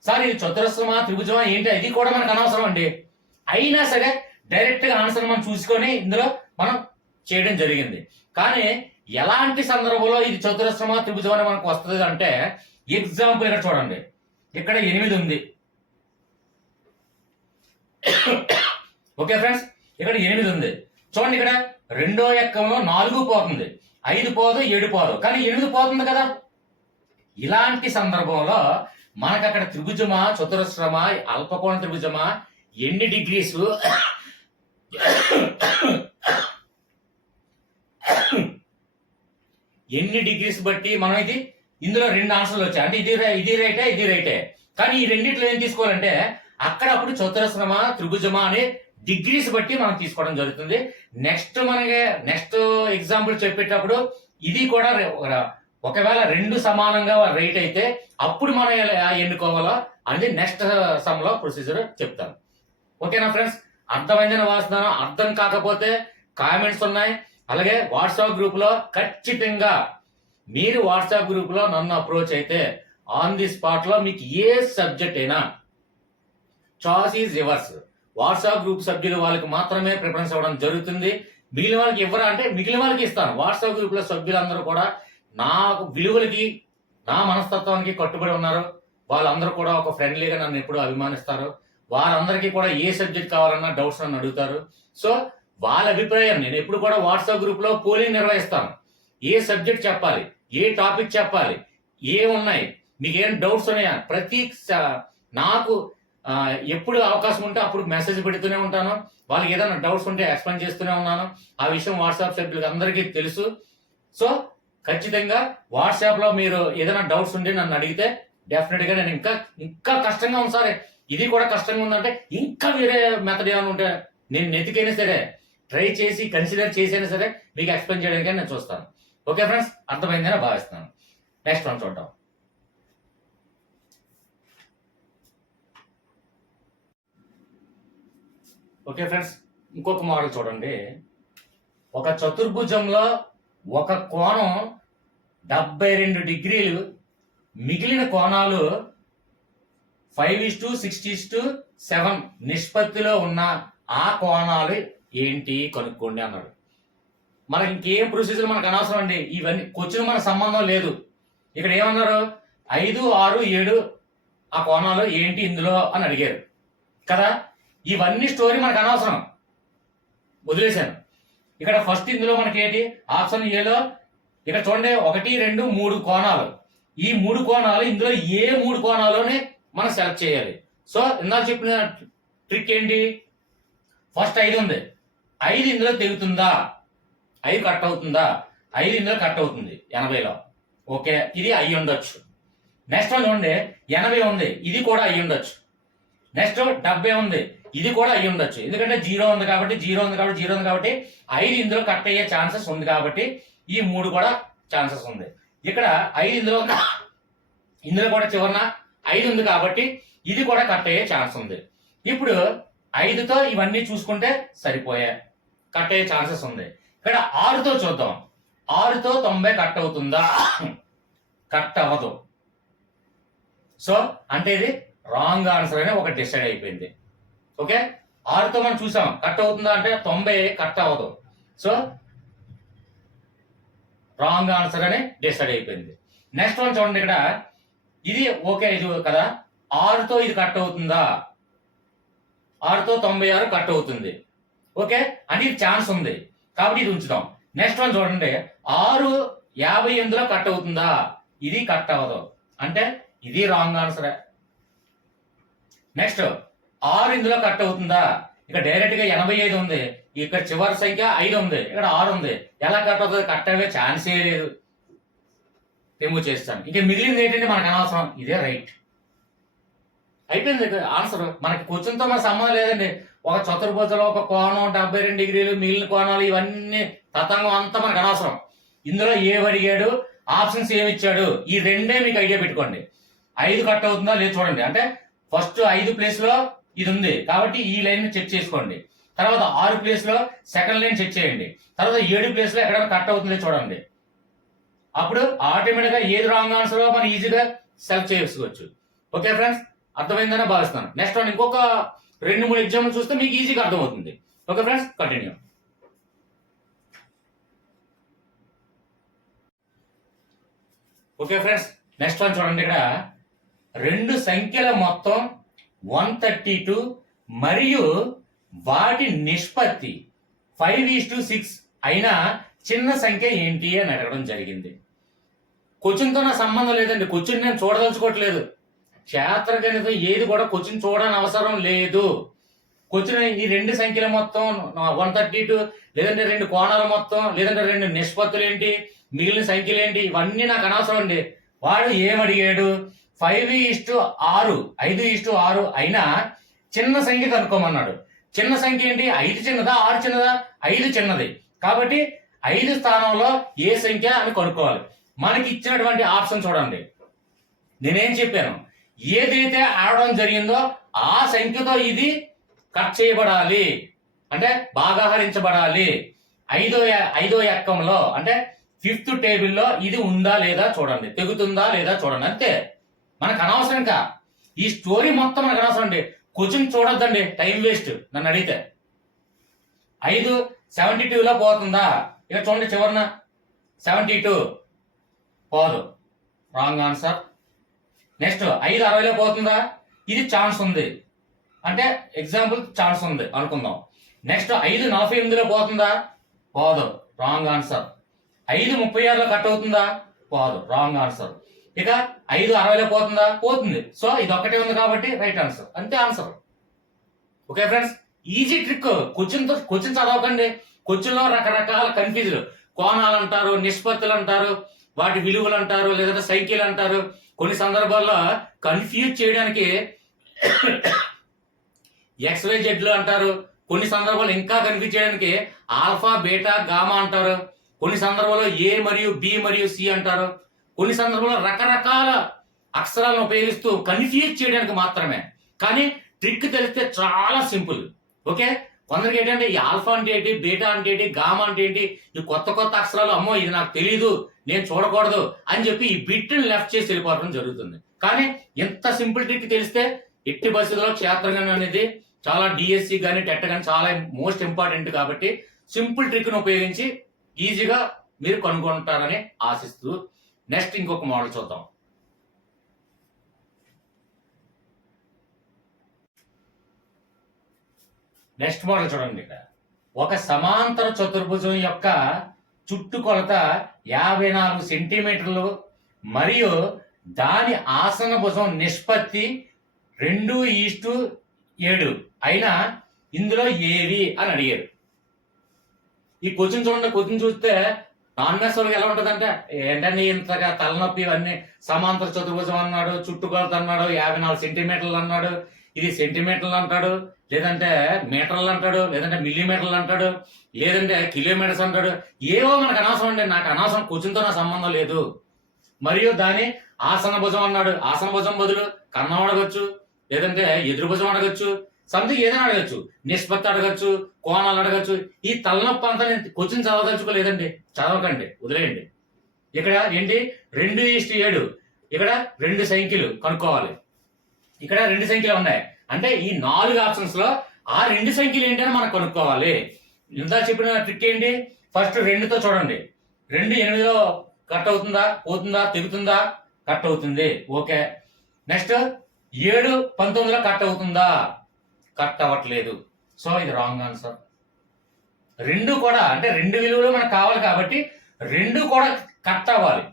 సార్ ఇది చతురస్రమా త్రిభుజమా ఏంటి అది కూడా మనకు అనవసరం అండి. అయినా సరే డైరెక్ట్ గా ఆన్సర్ మనం చూసుకొని ఇందులో మనం చేయడం జరిగింది. కానీ ఎలాంటి సందర్భంలో ఇది చతురస్రమా త్రిభుజం అని మనకు వస్తుంది అంటే, ఎగ్జాంపుల్ ఇక్కడ చూడండి, ఇక్కడ 8 ఉంది. ఓకే ఫ్రెండ్స్, ఇక్కడ 8 ఉంది. చూడండి, ఇక్కడ రెండో ఎక్కంలో 4 పోతుంది, 5 పోదు, 7 పోదు, కానీ 8 పోతుంది కదా. ఇలాంటి సందర్భంలో మనకు అక్కడ త్రిభుజమా చతురస్రమా అల్పకోణ త్రిభుజమా ఎన్ని డిగ్రీస్ ఎన్ని డిగ్రీస్ బట్టి మనం ఇది ఇందులో 2 ఆన్సర్లు వచ్చాయి. అంటే ఇది రైటే, ఇది రైటే. కానీ ఈ రెండిట్లో ఏం తీసుకోవాలంటే అక్కడ అప్పుడు చతురస్రమా త్రిభుజమా అనే డిగ్రీస్ బట్టి మనం తీసుకోవడం జరుగుతుంది. నెక్స్ట్ ఎగ్జాంపుల్ చెప్పేటప్పుడు ఇది కూడా ఒకవేళ 2 సమానంగా రైట్ అయితే అప్పుడు మనం ఎలా ఎన్నుకోవాలో అనేది నెక్స్ట్ సమ్ లో ప్రొసీజర్ చెప్తాను. ఓకేనా ఫ్రెండ్స్, అర్థమైందని వాస్తున్నాను. అర్థం కాకపోతే కామెంట్స్ ఉన్నాయి. అలాగే వాట్సాప్ గ్రూప్ లో ఖచ్చితంగా మీరు వాట్సాప్ గ్రూప్ లో నన్ను అప్రోచ్ అయితే ఆన్ ది స్పాట్ లో మీకు ఏ సబ్జెక్ట్ అయినా choice is reverse. WhatsApp group సభ్యులు వాళ్ళకి మాత్రమే ప్రిఫరెన్స్ ఇవ్వడం జరుగుతుంది. మిగిలిన వాళ్ళకి ఇవ్వరా అంటే మిగిలిన వాళ్ళకి ఇస్తాను. వాట్సాప్ గ్రూప్ లో సభ్యులందరూ కూడా నా విలువలకి నా మనస్తత్వానికి కట్టుబడి ఉన్నారు. వాళ్ళందరూ కూడా ఒక ఫ్రెండ్లీగా నన్ను ఎప్పుడు అభిమానిస్తారు. వారందరికీ కూడా ఏ సబ్జెక్ట్ కావాలన్నా డౌట్స్ నన్ను అడుగుతారు. సో వాళ్ళ అభిప్రాయం నేను ఎప్పుడు కూడా వాట్సాప్ గ్రూప్ లో పోలింగ్ నిర్వహిస్తాను. ఏ సబ్జెక్ట్ చెప్పాలి, ఏ టాపిక్ చెప్పాలి, ఏమున్నాయి, మీకు ఏం డౌట్స్ ఉన్నాయా, నాకు ఎప్పుడు అవకాశం ఉంటే అప్పుడు మెసేజ్ పెడుతూనే ఉంటాను. వాళ్ళకి ఏదైనా డౌట్స్ ఉంటే ఎక్స్ప్లెయిన్ చేస్తూనే ఉన్నాను. ఆ విషయం వాట్సాప్ సభ్యులకు అందరికీ తెలుసు. సో ఖచ్చితంగా వాట్సాప్ లో మీరు ఏదైనా డౌట్స్ ఉంటే నన్ను అడిగితే డెఫినెట్ గా నేను ఇంకా కష్టంగా ఉంది సార్, ఇది కూడా కష్టంగా ఉందంటే ఇంకా వేరే మెథడ్ ఏమైనా ఉంటే నేను నెతికైనా సరే ట్రై చేసి కన్సిడర్ చేసైనా సరే మీకు ఎక్స్ప్లెయిన్ చేయడానికి నేను చూస్తాను. ఓకే ఫ్రెండ్స్, అర్థమైందని భావిస్తున్నాను. నెక్స్ట్ వన్ చూద్దాం. ఓకే ఫ్రెండ్స్, ఇంకొక మోడల్ చూడండి. ఒక చతుర్భుజంలో ఒక కోణం 72 డిగ్రీలు, మిగిలిన కోణాలు 5:6:7 నిష్పత్తిలో ఉన్న ఆ కోణాలు ఏంటి కనుక్కోండి అన్నాడు. మనకి ఇంకేం ప్రొసీజర్ మనకు అనవసరం అండి. ఇవన్నీ క్వశ్చన్ మనకు సంబంధం లేదు. ఇక్కడ ఏమన్నారు, 5, 6, 7 ఆ కోణాలు ఏంటి ఇందులో అని అడిగారు కదా. ఇవన్నీ స్టోరీ మనకు అనవసరం, వదిలేశాను. ఇక్కడ ఫస్ట్ ఇందులో మనకి ఏంటి, ఆప్షన్ ఏలో ఇక్కడ చూడండి 1, 2, 3 కోణాలు. ఈ 3 కోణాలు ఇందులో ఏ 3 కోణాలోనే మనం సెలెక్ట్ చేయాలి. సో ఇందాక చెప్పిన ట్రిక్ ఏంటి, ఫస్ట్ 5 ఉంది, 5 ఇందులో తెగుతుందా, 5 కట్ అవుతుందా, 5 ఇందులో కట్ అవుతుంది 80లో. ఓకే, ఇది అయ్యి ఉండొచ్చు. నెక్స్ట్ వన్ చూడండి 80 ఉంది, ఇది కూడా అయ్యి ఉండొచ్చు. నెక్స్ట్ 70 ఉంది, ఇది కూడా అయ్యి ఉండొచ్చు. ఎందుకంటే 0 ఉంది కాబట్టి 5 ఇందులో కట్ అయ్యే ఛాన్సెస్ ఉంది కాబట్టి ఈ 3 కూడా ఛాన్సెస్ ఉంది. ఇక్కడ 5 ఇందులో కూడా చివరన 5 ఉంది కాబట్టి ఇది కూడా కట్ అయ్యే ఛాన్స్ ఉంది. ఇప్పుడు 5తో ఇవన్నీ చూసుకుంటే సరిపోయాయి, కట్ అయ్యే ఛాన్సెస్ ఉంది. ఇక్కడ 6తో చూద్దాం. 6తో 90 కట్ అవుతుందా, కట్ అవ్వదు. సో అంటే ఇది రాంగ్ ఆన్సర్ అని ఒక డిసైడ్ అయిపోయింది. ఓకే, 6తో మనం చూసాం కట్ అవుతుందా అంటే 90 కట్ అవ్వదు. సో రాంగ్ ఆన్సర్ అని డిసైడ్ అయిపోయింది. నెక్స్ట్ వన్ చూడండి, ఇక్కడ ఇది ఓకే ఇది కదా, 6తో ఇది కట్ అవుతుందా, 6తో 96 కట్ అవుతుంది. ఓకే, అంటే ఇది ఛాన్స్ ఉంది కాబట్టి ఇది ఉంచుదాం. నెక్స్ట్ వన్ చూడండి, 6 58లో కట్ అవుతుందా, ఇది కట్ అవ్వదు, అంటే ఇది రాంగ్ ఆన్సరే. నెక్స్ట్ 6 ఇందులో కట్ అవుతుందా, ఇక్కడ డైరెక్ట్ గా 85 ఉంది, ఇక్కడ చివరి సంఖ్య 5 ఉంది, ఇక్కడ 6 ఉంది, ఎలా కట్ అవుతుంది, కట్ అయ్యే ఛాన్సే లేదు. రిమూవ్ చేస్తాను. ఇంకా మిగిలింది ఏంటంటే మనకు అనవసరం, ఇదే రైట్. అయిపోయింది ఆన్సర్. మనకి క్వశ్చన్తో మన సంబంధం లేదండి. ఒక చతుర్భుజంలో ఒక కోణం 72 డిగ్రీలు, మిగిలిన కోణాలు ఇవన్నీ తతంగం అంతా మనకు అనవసరం. ఇందులో ఏం అడిగాడు, ఆప్షన్స్ ఏమి ఇచ్చాడు, ఈ రెండే మీకు ఐడియా పెట్టుకోండి. 5 కట్ అవుతుందా లేదు చూడండి. అంటే ఫస్ట్ 5 ప్లేస్ లో ఇది ఉంది కాబట్టి ఈ లైన్ చెక్ చేసుకోండి. తర్వాత 6 ప్లేస్ లో సెకండ్ లైన్ చెక్ చేయండి. తర్వాత 7 ప్లేస్ లో ఎక్కడైనా కట్ అవుతుందో చూడండి. అప్పుడు ఆటోమేటిక్ గా ఏది రాంగ్ ఆన్సర్ మనం ఈజీగా సెలెక్ట్ చేసుకోవచ్చు. ఓకే ఫ్రెండ్స్, అర్థమైందని భావిస్తాను. నెక్స్ట్ వన్ ఇంకొక 2-3 ఎగ్జాంపుల్ చూస్తే మీకు ఈజీగా అర్థమవుతుంది. Okay friends, continue. Okay friends, next one చూడండి. ఇక్కడ 2 సంఖ్యల మొత్తం 132 మరియు వాటి నిష్పత్తి 5:6 అయినా చిన్న సంఖ్య ఏంటి అని అడగడం జరిగింది. క్వశ్చన్తో నా సంబంధం లేదండి. క్వశ్చన్ నేను చూడదలుచుకోవట్లేదు. క్షేత్ర గణితం ఏది కూడా క్వశ్చన్ చూడని అవసరం లేదు. క్వశ్చన్ ఈ 2 సంఖ్యల మొత్తం 132, లేదంటే 2 కోణాల మొత్తం, లేదంటే 2 నిష్పత్తులు ఏంటి, మిగిలిన సంఖ్యలు ఏంటి, ఇవన్నీ నాకు అనవసరం అండి. వాడు ఏమడిగాడు, 5:6 అయినా చిన్న సంఖ్య కనుక్కోమన్నాడు. చిన్న సంఖ్య ఏంటి, 5 చిన్నదా 6 చిన్నదా? 5 చిన్నది. కాబట్టి 5 స్థానంలో ఏ సంఖ్య అని కనుక్కోవాలి. మనకి ఇచ్చినటువంటి ఆప్షన్ చూడండి. నేనేం చెప్పాను, ఏదైతే ఆడడం జరిగిందో ఆ సంఖ్యతో ఇది కట్ చేయబడాలి, అంటే భాగాహరించబడాలి. ఐదో ఎక్కంలో అంటే 5th టేబుల్లో ఇది ఉందా లేదా చూడండి, తెగుతుందా లేదా చూడండి, అంతే. మనకు అనవసరం. ఇంకా ఈ స్టోరీ మొత్తం మనకు అనవసరం అండి. క్వశ్చన్ చూడొద్దండి, టైం వేస్ట్ నన్ను అడిగితే. 5 72లో పోతుందా, ఇక చూడండి చివరిన 72 పోదు, రాంగ్ ఆన్సర్. నెక్స్ట్ 5 60లో పోతుందా, ఇది ఛాన్స్ ఉంది, అంటే ఎగ్జాంపుల్ ఛాన్స్ ఉంది అనుకుందాం. నెక్స్ట్ 5 48లో పోతుందా, పోదు, రాంగ్ ఆన్సర్. 5 36లో కట్ అవుతుందా, పోదు, రాంగ్ ఆన్సర్. ఇక 5 60లో పోతుందా, పోతుంది. సో ఇది ఒక్కటే ఉంది కాబట్టి రైట్ ఆన్సర్, అంతే answer. Okay friends, easy trick. Question చదవకండి. క్వశ్చన్ లో రకరకాల కన్ఫ్యూజులు, కోణాలు అంటారు, నిష్పత్తులు అంటారు, వాటి విలువలు అంటారు, లేదంటే సంఖ్యలు అంటారు. కొన్ని సందర్భాల్లో కన్ఫ్యూజ్ చేయడానికి XYZ అంటారు. కొన్ని సందర్భాలు ఇంకా కన్ఫ్యూజ్ చేయడానికి ఆల్ఫా బీటా గామా అంటారు. కొన్ని సందర్భాల్లో A మరియు B మరియు C అంటారు. కొన్ని సందర్భాల్లో రకరకాల అక్షరాలను ఉపయోగిస్తూ కన్ఫ్యూజ్ చేయడానికి మాత్రమే. కానీ ట్రిక్ తెలిస్తే చాలా సింపుల్. ఓకే, కొందరికి ఏంటంటే ఈ ఆల్ఫా అంటే ఏంటి, బీటా అంటే ఏంటి, గామా అంటే ఏంటి, ఈ కొత్త కొత్త అక్షరాలు, అమ్మో ఇది నాకు తెలీదు, నేను చూడకూడదు అని చెప్పి ఈ బిట్ని లెఫ్ట్ చేసి వెళ్ళిపోవడం జరుగుతుంది. కానీ ఎంత సింపుల్ ట్రిక్ తెలిస్తే ఎట్టి పరిస్థితుల్లో క్షేత్రగణితం అనేది చాలా DSC కానీ టెట్ కానీ చాలా మోస్ట్ ఇంపార్టెంట్. కాబట్టి సింపుల్ ట్రిక్ను ఉపయోగించి ఈజీగా మీరు కనుగొంటారని ఆశిస్తూ నెక్స్ట్ ఇంకొక మోడల్ చూద్దాం. నెక్స్ట్ మోడల్ చూడండి. ఇక్కడ ఒక సమాంతర చతుర్భుజం యొక్క చుట్టుకొలత 54 సెంటీమీటర్లు మరియు దాని ఆసన భుజం నిష్పత్తి 2:7 అయినా ఇందులో ఏవి అని అడిగారు. ఈ క్వశ్చన్ చూడండి. క్వశ్చన్ చూస్తే నాన్ మ్యాథ్స్ వాళ్ళకి ఎలా ఉంటుందంటే, ఏంటంటే ఇంతగా తలనొప్పి, ఇవన్నీ సమాంతర చతుర్భుజం అన్నాడు, చుట్టుకొలత అన్నాడు, 54 సెంటీమీటర్లు అన్నాడు, ఇది సెంటీమీటర్లు అంటాడు, లేదంటే మీటర్లు అంటాడు, లేదంటే మిల్లీమీటర్లు అంటాడు, లేదంటే కిలోమీటర్స్ అంటాడు. ఏవో మనకు అనవసరం అండి, నాకు అనవసరం, క్వశ్చన్తో నా సంబంధం లేదు. మరియు దాని ఆసన భుజం అన్నాడు. ఆసన భుజం బదులు కన్నం అడగచ్చు, లేదంటే ఎదురు భుజం అడగచ్చు, సంథింగ్ ఏదైనా అడగచ్చు, నిష్పత్తి అడగచ్చు, కోణాలు అడగచ్చు. ఈ తలనొప్పి అంతా నేను క్వశ్చన్ చదవదలుచుకోలేదండి, చదవకండి, వదిలేయండి. ఇక్కడ ఏంటి 2:7, ఇక్కడ 2 సంఖ్యలు కనుక్కోవాలి. ఇక్కడ 2 సంఖ్యలు ఉన్నాయి అంటే ఈ 4 ఆప్షన్స్ లో ఆ 2 సంఖ్యలు ఏంటని మనం కనుక్కోవాలి. ఇందా చెప్పిన ట్రిక్ ఏంటి, ఫస్ట్ 2తో చూడండి. 2 8లో కట్ అవుతుందా, పోతుందా, తెగుతుందా, కట్ అవుతుంది, ఓకే. నెక్స్ట్ 7 19లో కట్ అవుతుందా, కట్ అవ్వట్లేదు. సో ఇది రాంగ్ ఆన్సర్. 2 కూడా అంటే 2 విలువలు మనకు కావాలి కాబట్టి 2 కూడా కట్ అవ్వాలి.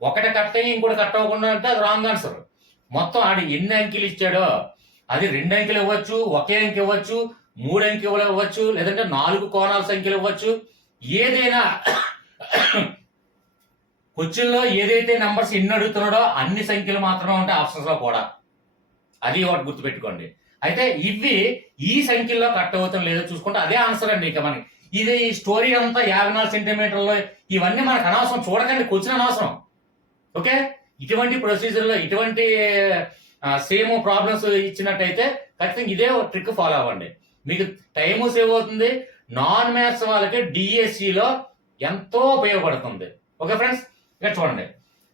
ఒకటి కట్ అయ్యి ఇంకోటి కట్ అవ్వకుండా అంటే అది రాంగ్ ఆన్సర్. మొత్తం ఆడు ఎన్ని అంకెలు ఇచ్చాడో అది 2 అంకెలు ఇవ్వచ్చు, ఒకే అంకె ఇవ్వచ్చు, 3 అంకెలు ఇవ్వచ్చు, లేదంటే 4 కోణాల సంఖ్యలు ఇవ్వచ్చు. ఏదైనా క్వశ్చన్లో ఏదైతే నెంబర్స్ ఎన్ని అడుగుతున్నాడో అన్ని సంఖ్యలు మాత్రమే ఉంటాయి ఆప్షన్స్ లో కూడా. అది ఒకటి గుర్తుపెట్టుకోండి. అయితే ఇవి ఈ సంఖ్యల్లో కట్ అవుతాం లేదో చూసుకుంటే అదే ఆన్సర్ అండి. ఇక మనకి ఇది స్టోరీ అంతా 54 సెంటీమీటర్లో ఇవన్నీ మనకు అనవసరం, చూడకండి, క్వశ్చన్ అనవసరం. ఓకే, ఇటువంటి ప్రొసీజర్లో ఇటువంటి సేమ్ ప్రాబ్లమ్స్ ఇచ్చినట్టయితే ఖచ్చితంగా ఇదే ట్రిక్ ఫాలో అవ్వండి, మీకు టైం సేవ్ అవుతుంది. నాన్ మ్యాథ్స్ వాళ్ళకి డిఎస్సిలో ఎంతో ఉపయోగపడుతుంది. ఓకే ఫ్రెండ్స్, ఇక్కడ చూడండి,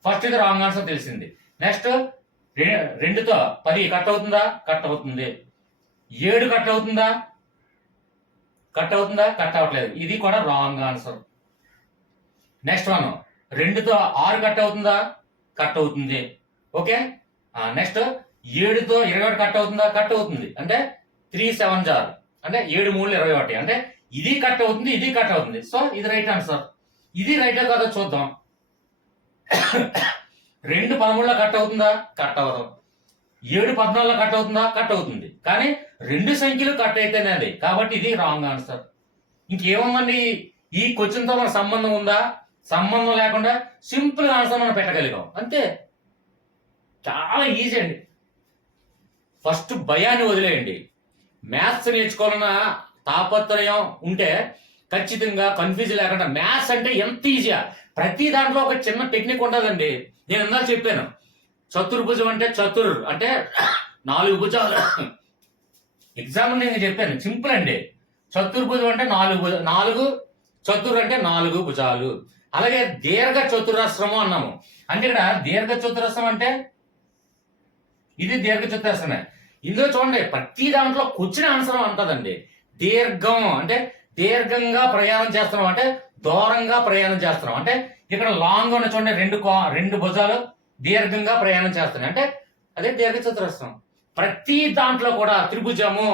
ఫస్ట్ ఇది రాంగ్ ఆన్సర్ తెలిసింది. నెక్స్ట్ 2తో 10 కట్ అవుతుందా? కట్ అవుతుంది. 7 కట్ అవుతుందా? కట్ అవుతుందా? కట్ అవ్వట్లేదు. ఇది కూడా రాంగ్ ఆన్సర్. నెక్స్ట్ 2తో 6 కట్ అవుతుందా? కట్ అవుతుంది. ఓకే, నెక్స్ట్ 7తో 21 కట్ అవుతుందా? కట్ అవుతుంది. అంటే 3 7 జార్ అంటే 7 3 21. అంటే ఇది కట్ అవుతుంది, ఇది కట్ అవుతుంది. సో ఇది రైట్ ఆన్సర్. ఇది రైట్ కాదో చూద్దాం. 2 13లో కట్ అవుతుందా? కట్ అవ్వదు. 7 14లో కట్ అవుతుందా? కట్ అవుతుంది. కానీ 2 సంఖ్యలు కట్ అయితేనే అది, కాబట్టి ఇది రాంగ్ ఆన్సర్. ఇంకేముందండి, ఈ క్వశ్చన్ తో మన సంబంధం ఉందా? సంబంధం లేకుండా సింపుల్ ఆన్సర్ మనం పెట్టగలిగాం, అంతే. చాలా ఈజీ అండి. ఫస్ట్ భయాన్ని వదిలేయండి. మ్యాథ్స్ నేర్చుకోవాలన్న తాపత్రయం ఉంటే ఖచ్చితంగా కన్ఫ్యూజ్ లేకుండా, మ్యాథ్స్ అంటే ఎంత ఈజీయా, ప్రతి దాంట్లో ఒక చిన్న టెక్నిక్ ఉండదండి. నేను ఇందాక చెప్పాను, చతుర్భుజం అంటే అంటే 4 భుజాలు. ఎగ్జాంపుల్ నేను చెప్పాను, సింపుల్ అండి. చతుర్భుజం అంటే 4 చతుర్ అంటే 4 భుజాలు. అలాగే దీర్ఘ చతురస్రము అన్నాము. అంటే ఇక్కడ దీర్ఘ చతురస్రం అంటే ఇది దీర్ఘ చతురస్రమే. ఇందులో చూడండి, ప్రతి దాంట్లో క్వశ్చన్ ఆన్సర్ ఉంటుందండి. దీర్ఘం అంటే దీర్ఘంగా ప్రయాణం చేస్తున్నాం, అంటే దూరంగా ప్రయాణం చేస్తున్నాం. అంటే ఇక్కడ లాంగ్ ఉన్న చూడండి, 2 భుజాలు దీర్ఘంగా ప్రయాణం చేస్తున్నాయి, అంటే అదే దీర్ఘ చతురస్రం. ప్రతి దాంట్లో కూడా త్రిభుజము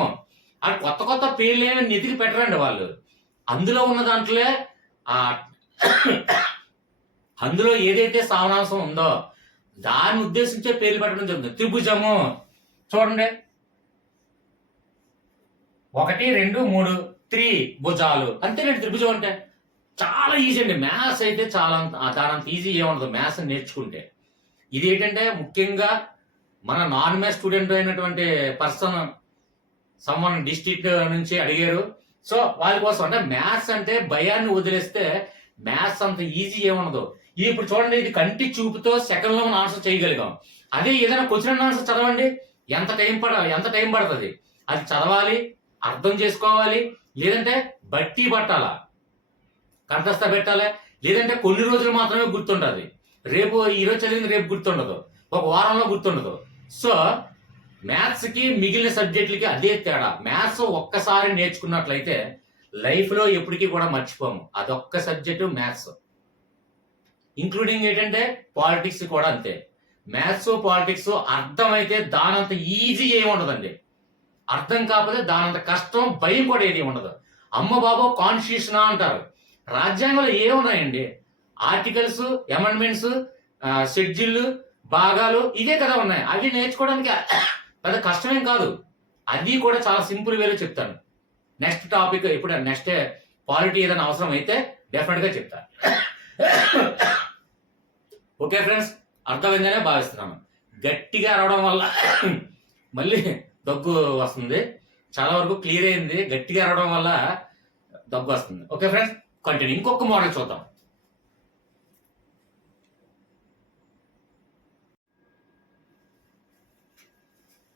అది కొత్త కొత్త పేర్లు ఏమి నెతికి పెట్టరండి వాళ్ళు. అందులో ఉన్న దాంట్లో అందులో ఏదైతే సావనాంశం ఉందో దాన్ని ఉద్దేశించే పేర్లు పెట్టడం జరుగుతుంది. త్రిభుజము చూడండి, 1 2 3 3 భుజాలు, అంతేనండి త్రిభుజం అంటే. చాలా ఈజీ అండి. మ్యాథ్స్ అయితే చాలా దానంత ఈజీ ఏముండదు మ్యాథ్స్ నేర్చుకుంటే. ఇది ఏంటంటే ముఖ్యంగా మన నాన్ మ్యాథ్స్ స్టూడెంట్ అయినటువంటి పర్సన్ సమ్మన్ డిస్ట్రిక్ట్ నుంచి అడిగారు. సో వాళ్ళ కోసం అంటే మ్యాథ్స్ అంటే భయాన్ని వదిలేస్తే మ్యాథ్స్ అంత ఈజీ ఏముండదు. ఇప్పుడు చూడండి, ఇది కంటి చూపుతో సెకండ్ లో మనం ఆన్సర్ చేయగలిగాం. అదే ఏదైనా క్వశ్చన్ ఆన్సర్ చదవండి, ఎంత టైం పడుతుంది. అది చదవాలి, అర్థం చేసుకోవాలి, లేదంటే బట్టి పట్టాలా, కంఠస్థ పెట్టాలి, లేదంటే కొన్ని రోజులు మాత్రమే గుర్తుంటది. రేపు ఈరోజు చదివింది రేపు గుర్తుండదు, ఒక వారంలో గుర్తుండదు. సో మ్యాథ్స్ కి మిగిలిన సబ్జెక్టులకి అదే తేడా. మ్యాథ్స్ ఒక్కసారి నేర్చుకున్నట్లయితే లైఫ్ లో ఎప్పటికీ కూడా మర్చిపోము. అదొక్క సబ్జెక్టు మ్యాథ్స్. ఇంక్లూడింగ్ ఏంటంటే పాలిటిక్స్ కూడా అంతే. మ్యాథ్స్ పాలిటిక్స్ అర్థమైతే దానంత ఈజీ ఏమి ఉండదండి. అర్థం కాకపోతే దానంత కష్టం, భయం కూడా ఏది ఉండదు. అమ్మ బాబో కాన్స్టిట్యూషన్ అంటారు. రాజ్యాంగంలో ఏమున్నాయండి? ఆర్టికల్స్, అమెండ్మెంట్స్, షెడ్యూల్, భాగాలు, ఇవే కదా ఉన్నాయి. అవి నేర్చుకోవడానికి పెద్ద కష్టమేం కాదు. అది కూడా చాలా సింపుల్ వేలో చెప్తాను. నెక్స్ట్ టాపిక్ ఇప్పుడు నెక్స్ట్ పాలిటీ ఏదైనా అవసరం అయితే డెఫినెట్ గా చెప్తాను. ఓకే ఫ్రెండ్స్, అర్థమైందనే భావిస్తున్నాను. గట్టిగా అరవడం వల్ల మళ్ళీ దగ్గు వస్తుంది. చాలా వరకు క్లియర్ అయింది. గట్టిగా అరవడం వల్ల దగ్గు వస్తుంది. Okay friends, continue. ఇంకొక మోడల్ చూద్దాం.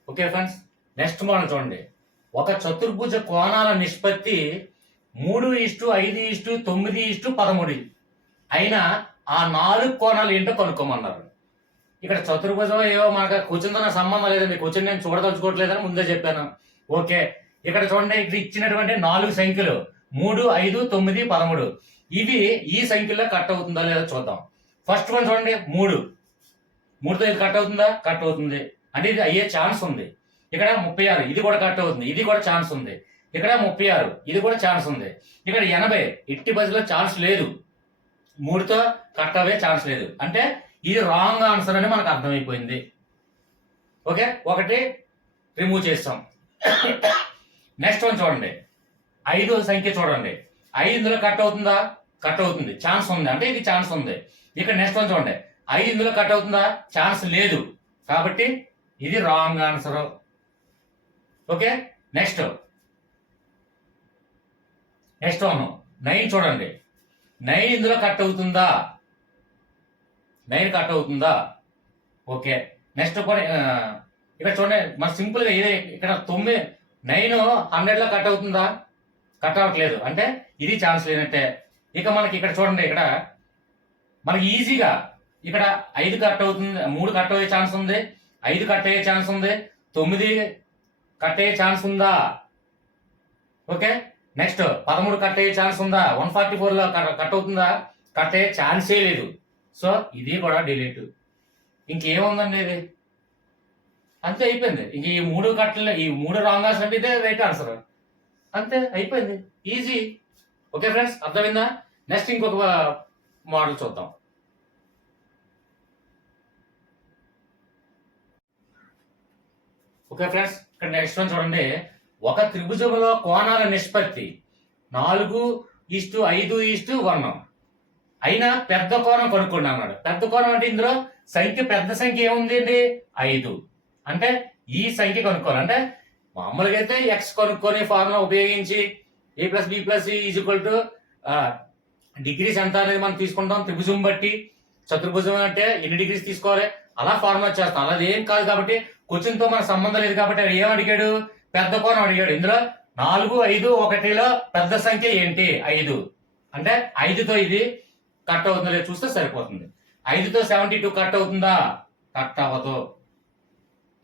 ఓకే ఫ్రెండ్స్, నెక్స్ట్ మోడల్ చూడండి. ఒక చతుర్భుజ కోణాల నిష్పత్తి 3:5:9:13 అయినా ఆ 4 కోణాలు ఏంటో కనుక్కోమన్నారు. ఇక్కడ చతుర్భుజం ఏవో మనకు కూర్చుందో నాకు సంబంధం లేదండి. కూర్చొని నేను చూడదలుచుకోవట్లేదని ముందే చెప్పాను. ఓకే, ఇక్కడ చూడండి, ఇక్కడ ఇచ్చినటువంటి 4 సంఖ్యలు 3 5 9 13 ఇవి ఈ సంఖ్యలో కట్ అవుతుందా లేదా చూద్దాం. ఫస్ట్ వన్ చూడండి, 3తో ఇది కట్ అవుతుందా? కట్ అవుతుంది. అంటే ఇది అయ్యే ఛాన్స్ ఉంది. ఇక్కడ 36 ఇది కూడా కట్ అవుతుంది, ఇది కూడా ఛాన్స్ ఉంది. ఇక్కడ 36 ఇది కూడా ఛాన్స్ ఉంది. ఇక్కడ 80 ఎట్టి బస్సులో ఛాన్స్ లేదు. 3తో కట్ అయ్యే ఛాన్స్ లేదు. అంటే ఇది రాంగ్ ఆన్సర్ అని మనకు అర్థమైపోయింది. ఓకే, ఒకటి రిమూవ్ చేస్తాం. నెక్స్ట్ వన్ చూడండి, 5 సంఖ్య చూడండి. 5 ఇందులో కట్ అవుతుందా? కట్ అవుతుంది, ఛాన్స్ ఉంది, అంటే ఇది ఛాన్స్ ఉంది. ఇక్కడ నెక్స్ట్ వన్ చూడండి, 5 ఇందులో కట్ అవుతుందా, ఛాన్స్ లేదు, కాబట్టి ఇది wrong answer. Okay, next one 9 చూడండి, 9 ఇందులో కట్ అవుతుందా, 9 కట్ అవుతుందా. ఓకే, నెక్స్ట్ ఇక్కడ చూడండి, మన సింపుల్ గా ఇదే, ఇక్కడ 9 100 లో కట్ అవుతుందా, కట్ అవ్వట్లేదు, అంటే ఇది ఛాన్స్ లేనట్టే. ఇక మనకి ఇక్కడ చూడండి, ఇక్కడ మనకి ఈజీగా ఇక్కడ 5 కట్ అవుతుంది, 3 కట్ అయ్యే ఛాన్స్ ఉంది, 5 కట్ అయ్యే ఛాన్స్ ఉంది, 9 కట్ అయ్యే ఛాన్స్ ఉందా. ఓకే, నెక్స్ట్ 13 కట్ అయ్యే ఛాన్స్ ఉందా, 144 లో కట్ అవుతుందా, కట్ అయ్యే ఛాన్సే లేదు. సో ఇది కూడా డిలీట్. ఇంకేముందండి ఇది, అంతే అయిపోయింది. ఇంక ఈ 3 కట్టలు, ఈ 3 రాంగ్ ఆన్సర్ అంటే ఇదే రైట్ ఆన్సర్, అంతే అయిపోయింది, ఈజీ. ఓకే ఫ్రెండ్స్, అర్థమైందా. నెక్స్ట్ ఇంకొక మోడల్ చూద్దాం. ఓకే ఫ్రెండ్స్, ఇక్కడ నెక్స్ట్ వన్ చూడండి, ఒక త్రిభుజంలో కోణాల నిష్పత్తి 4:5:1 అయినా పెద్ద కోణం కనుక్కోండి అన్నాడు. పెద్ద కోణం అంటే ఇందులో పెద్ద సంఖ్య ఏముంది అండి, 5. అంటే ఈ సంఖ్య కనుక్కోవాలి. అంటే మామూలుగా అయితే ఎక్స్ కనుక్కొని ఫార్ములా ఉపయోగించి a+b+c డిగ్రీస్ ఎంత అనేది మనం తీసుకుంటాం త్రిభుజం బట్టి. చతుర్భుజం అంటే ఎన్ని డిగ్రీస్ తీసుకోవాలి అలా ఫార్ములా చేస్తాం. అలా ఏం కాదు కాబట్టి, క్వశ్చన్ తో మన సంబంధం లేదు కాబట్టి ఏం అడిగాడు, పెద్ద కోణం అడిగాడు. ఇందులో 4:5:1లో పెద్ద సంఖ్య ఏంటి, 5. అంటే 5తో ఇది కట్ అవుతుందో లేదు చూస్తే సరిపోతుంది. 5తో 72 కట్ అవుతుందా, కట్ అవ్వదు.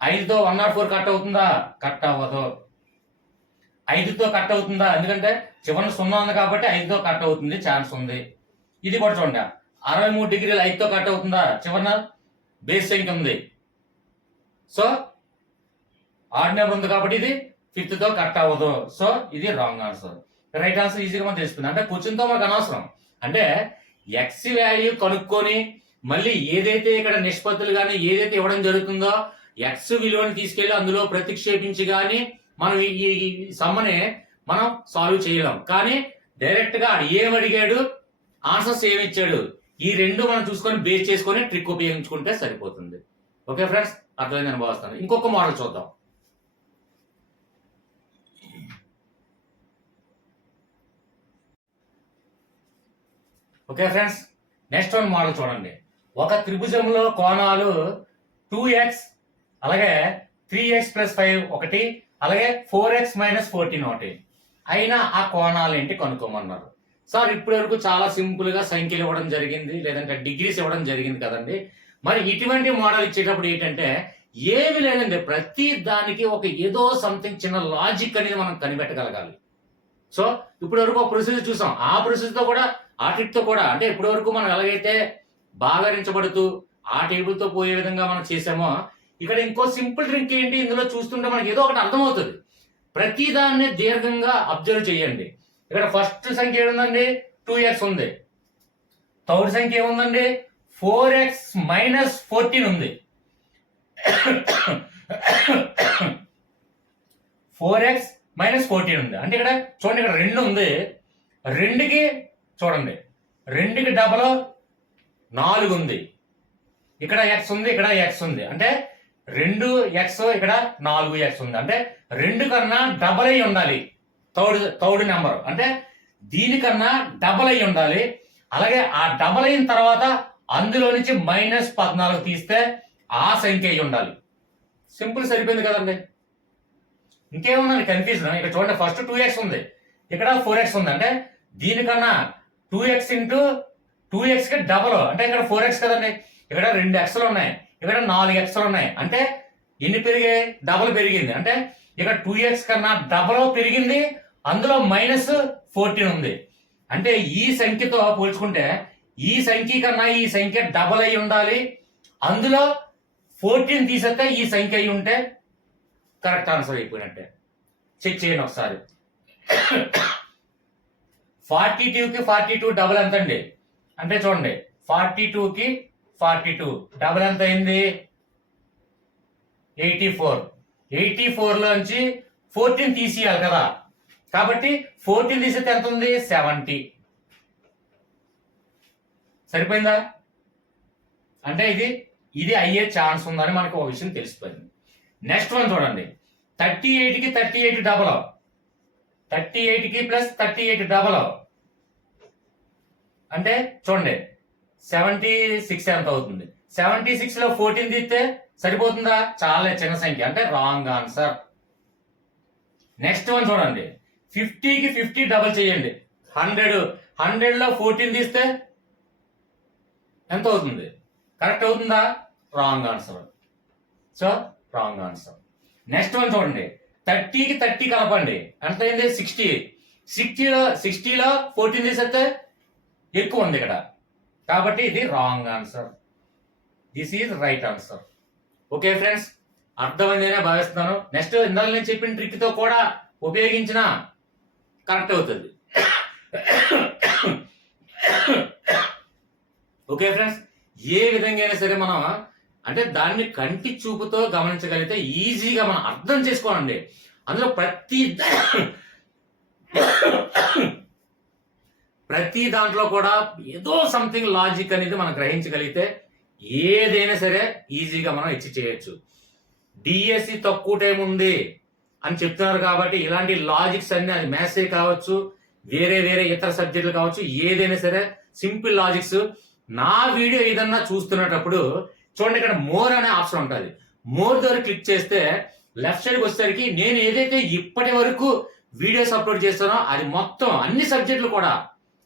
5తో 104 కట్ అవుతుందా, కట్ అవ్వదు. 5తో కట్ అవుతుందా, ఎందుకంటే చివరిన 0 ఉంది కాబట్టి 5తో కట్ అవుతుంది, ఛాన్స్ ఉంది. ఇది కూడా చూడండి, 63 డిగ్రీలు 5తో కట్ అవుతుందా, చివరిన బేస్ సంఖ్య ఉంది. సో ఆడ్ నెంబర్ ఉంది కాబట్టి ఇది 5తో కట్ అవ్వదు. సో ఇది రాంగ్ ఆన్సర్. రైట్ ఆన్సర్ ఈజీగా మనం తెలుస్తుంది. అంటే క్వశ్చన్ తో మనకు అనవసరం. అంటే ఎక్స్ వాల్యూ కనుక్కొని మళ్ళీ ఏదైతే ఇక్కడ నిష్పత్తులు కానీ ఏదైతే ఇవ్వడం జరుగుతుందో ఎక్స్ విలువని తీసుకెళ్లి అందులో ప్రతిక్షేపించి కానీ మనం ఈ సమ్మని మనం సాల్వ్ చేయలేం. కానీ డైరెక్ట్ గా ఏం అడిగాడు, ఆన్సర్స్ ఏమి ఇచ్చాడు, ఈ రెండు మనం చూసుకొని బేస్ చేసుకొని ట్రిక్ ఉపయోగించుకుంటే సరిపోతుంది. ఓకే ఫ్రెండ్స్, అర్థమైందని భావిస్తాను. ఇంకొక మోడల్ చూద్దాం. Okay friends, next one model చూడండి. ఒక త్రిభుజంలో కోణాలు 2x అలాగే 3x+5 ఒకటి అలాగే 4x-14 ఒకటి అయినా ఆ కోణాలు ఏంటి కనుక్కోమన్నారు. సార్ ఇప్పటి వరకు చాలా సింపుల్ గా సంఖ్యలు ఇవ్వడం జరిగింది, లేదంటే డిగ్రీస్ ఇవ్వడం జరిగింది కదండి. మరి ఇటువంటి మోడల్ ఇచ్చేటప్పుడు ఏంటంటే ఏమి లేదండి, ప్రతి దానికి ఒక ఏదో సంథింగ్ చిన్న లాజిక్ అనేది మనం కనిపెట్టగలగాలి. సో ఇప్పటి వరకు ఒక ప్రొసీజర్ చూసాం, ఆ ప్రొసీజర్ తో కూడా ఆ ట్రిక్ తో కూడా అంటే ఇప్పటి వరకు మనం ఎలాగైతే భాగరించబడుతూ ఆ టేబుల్ తో పోయే విధంగా మనం చేసామో ఇక్కడ ఇంకో సింపుల్ ట్రిక్ ఏంటి, ఇందులో చూస్తుంటే మనకి ఏదో ఒకటి అర్థమవుతుంది. ప్రతి దాన్ని దీర్ఘంగా అబ్జర్వ్ చేయండి. ఇక్కడ ఫస్ట్ సంఖ్య ఏముందండి, 2x ఉంది. థర్డ్ సంఖ్య ఏముందండి, 4x-14 ఉంది. 4x-14 ఉంది. అంటే ఇక్కడ చూడండి, ఇక్కడ 2 ఉంది. 2కి చూడండి, 2కి డబల్ 4 ఉంది. ఇక్కడ x ఉంది, ఇక్కడ x ఉంది. అంటే 2x ఇక్కడ 4x ఉంది. అంటే 2 కన్నా డబల్ అయి ఉండాలి. థర్డ్ నెంబర్ అంటే దీనికన్నా డబల్ అయి ఉండాలి. అలాగే ఆ డబల్ అయిన తర్వాత అందులో నుంచి -14 తీస్తే ఆ సంఖ్య అయి ఉండాలి. సింపుల్, సరిపోయింది కదండి. ఇంకేముందండి కన్ఫ్యూజన్. ఇక్కడ చూడండి, ఫస్ట్ 2x ఉంది, ఇక్కడ 4x ఉంది. అంటే దీనికన్నా 2x ఇంటూ 2x కి డబల్ అంటే ఇక్కడ 4x కదండి. ఇక్కడ 2 xలు ఉన్నాయి, ఇక్కడ 4 xలు ఉన్నాయి. అంటే ఎన్ని పెరిగాయి, డబల్ పెరిగింది. అంటే ఇక్కడ 2x కన్నా డబల్ పెరిగింది, అందులో -14 ఉంది. అంటే ఈ సంఖ్యతో పోల్చుకుంటే ఈ సంఖ్య కన్నా ఈ సంఖ్య డబల్ అయి ఉండాలి, అందులో 14 తీసేస్తే ఈ సంఖ్య అయి ఉంటే కరెక్ట్ ఆన్సర్ అయిపోయినట్టే. చెక్ చేయండి ఒకసారి. 42కి 42 డబల్ ఎంత అండి, అంటే చూడండి 42కి 42 డబల్ ఎంత అయింది, 84. 84 లోంచి 14 తీసేయాలి కదా, కాబట్టి 14 తీసేస్తే ఎంత ఉంది, 70. సరిపోయిందా? అంటే ఇది అయ్యే ఛాన్స్ ఉందని మనకు ఒక విషయం తెలిసిపోయింది. నెక్స్ట్ వన్ చూడండి, 38కి 38 డబల్ 38కి ప్లస్ 38 డబల్ అంటే చూడండి 76 ఎంత అవుతుంది? 76 లో 14 తీస్తే సరిపోతుందా? చాలా చిన్న సంఖ్య, అంటే రాంగ్ ఆన్సర్. నెక్స్ట్ వన్ చూడండి, 50కి 50 డబల్ చేయండి. 100 లో 14 తీస్తే ఎంత అవుతుంది? కరెక్ట్ అవుతుందా? Wrong answer. So wrong answer. Next one చూడండి, 30కి 30 కలపండి, ఎంత అయింది? 60. 60లో 14 తీసేస్తే ఎక్కువ ఉంది ఇక్కడ, కాబట్టి ఇది wrong answer. This is right answer. Okay friends, అర్థమైందనే భావిస్తున్నాను. నెక్స్ట్ ఇందాక నేను చెప్పిన ట్రిక్ తో కూడా ఉపయోగించిన కరెక్ట్ అవుతుంది. ఓకే ఫ్రెండ్స్, ఏ విధంగా అయినా సరే మనం అంటే దాన్ని కంటి చూపుతో గమనించగలిగితే ఈజీగా మనం అర్థం చేసుకోనండి. అందులో ప్రతి దాంట్లో కూడా ఏదో సంథింగ్ లాజిక్ అనేది మనం గ్రహించగలిగితే ఏదైనా సరే ఈజీగా మనం ఇచ్చి చేయొచ్చు. డిఎస్సి తక్కువ టైం ఉంది అని చెప్తున్నారు కాబట్టి ఇలాంటి లాజిక్స్ అన్ని, అది మ్యాథ్సే కావచ్చు, వేరే ఇతర సబ్జెక్టులు కావచ్చు, ఏదైనా సరే సింపుల్ లాజిక్స్. నా వీడియో ఏదన్నా చూస్తున్నప్పుడు చూడండి, ఇక్కడ మోర్ అనే ఆప్షన్ ఉంటుంది. మోర్ ద్వారా క్లిక్ చేస్తే లెఫ్ట్ సైడ్కి వచ్చేసరికి నేను ఏదైతే ఇప్పటి వరకు వీడియోస్ అప్లోడ్ చేస్తానో అది మొత్తం అన్ని సబ్జెక్టులు కూడా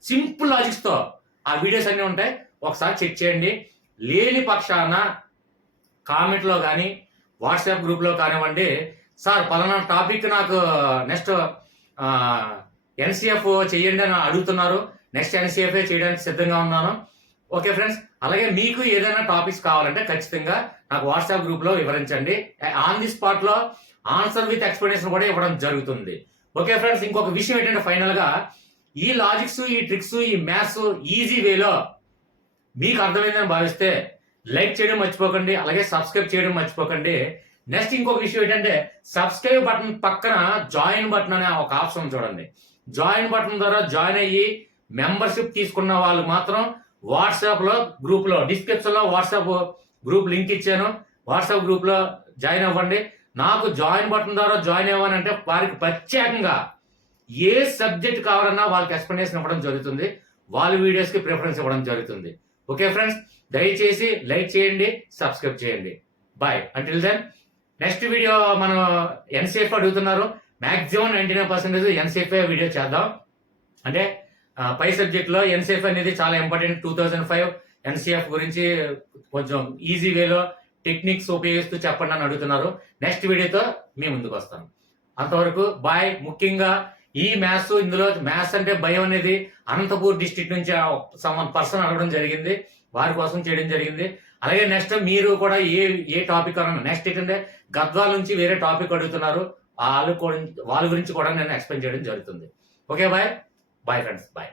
సింపుల్ లాజిక్స్ తో ఆ వీడియోస్ అన్ని ఉంటాయి. ఒకసారి చెక్ చేయండి. లేని పక్షాన కామెంట్ లో కానీ వాట్సాప్ గ్రూప్ లో కానివ్వండి, సార్ పలానా టాపిక్ నాకు నెక్స్ట్ ఎన్సిఎఫ్ చేయండి అని అడుగుతున్నారు, నెక్స్ట్ ఎన్సిఎఫ్ చేయడానికి సిద్ధంగా ఉన్నాను. ఓకే ఫ్రెండ్స్, అలాగే మీకు ఏదైనా టాపిక్స్ కావాలంటే ఖచ్చితంగా నాకు వాట్సాప్ గ్రూప్ లో వివరించండి. ఆన్ ది స్పాట్ లో ఆన్సర్ విత్ ఎక్స్ప్లెనేషన్ కూడా ఇవ్వడం జరుగుతుంది. ఓకే ఫ్రెండ్స్, ఇంకొక విషయం ఏంటంటే ఫైనల్ గా ఈ లాజిక్స్, ఈ ట్రిక్స్, ఈ మ్యాథ్స్ ఈజీ వేలో మీకు అర్థమైందని భావిస్తే లైక్ చేయడం మర్చిపోకండి, అలాగే సబ్స్క్రైబ్ చేయడం మర్చిపోకండి. నెక్స్ట్ ఇంకొక విషయం ఏంటంటే సబ్స్క్రైబ్ బటన్ పక్కన జాయిన్ బటన్ అనే ఒక ఆప్షన్ చూడండి. జాయిన్ బటన్ ద్వారా జాయిన్ అయ్యి మెంబర్షిప్ తీసుకున్న వాళ్ళు మాత్రం వాట్సాప్ లో గ్రూప్ లో డిస్క్రిప్షన్ లో వాట్సాప్ గ్రూప్ లింక్ ఇచ్చాను, వాట్సాప్ గ్రూప్ లో జాయిన్ అవ్వండి. నాకు జాయిన్ బటన్ ద్వారా జాయిన్ అవ్వాలంటే వారికి ప్రత్యేకంగా ఏ సబ్జెక్ట్ కావాలన్నా వాళ్ళకి ఎక్స్ప్లెనేషన్ ఇవ్వడం జరుగుతుంది, వాళ్ళ వీడియోస్ కి ప్రిఫరెన్స్ ఇవ్వడం జరుగుతుంది. ఓకే ఫ్రెండ్స్, దయచేసి లైక్ చేయండి, సబ్స్క్రైబ్ చేయండి. Bye. Until then next video మనం ఎన్సిఎఫ్ అడుగుతున్నారు, మాక్సిమం 99% ఎన్సిఎఫ్ వీడియో చేద్దాం. అంటే పై సబ్జెక్ట్ లో ఎన్సిఎఫ్ అనేది చాలా ఇంపార్టెంట్. 2005 ఎన్సిఎఫ్ గురించి కొంచెం ఈజీ వేలో టెక్నిక్స్ ఉపయోగిస్తూ చెప్పండి అని అడుగుతున్నారు. నెక్స్ట్ వీడియోతో మీ ముందుకు వస్తాను. అంతవరకు బాయ్. ముఖ్యంగా ఈ మ్యాథ్స్, ఇందులో మ్యాథ్స్ అంటే భయం అనేది అనంతపూర్ డిస్ట్రిక్ట్ నుంచి పర్సన్ అడగడం జరిగింది, వారి కోసం చేయడం జరిగింది. అలాగే నెక్స్ట్ మీరు కూడా ఏ టాపిక్ అన్నా, నెక్స్ట్ ఏంటంటే గద్వాల నుంచి వేరే టాపిక్ అడుగుతున్నారు, వాళ్ళ గురించి కూడా నేను ఎక్స్ప్లెయిన్ చేయడం జరుగుతుంది. Okay bye. Bye friends, bye.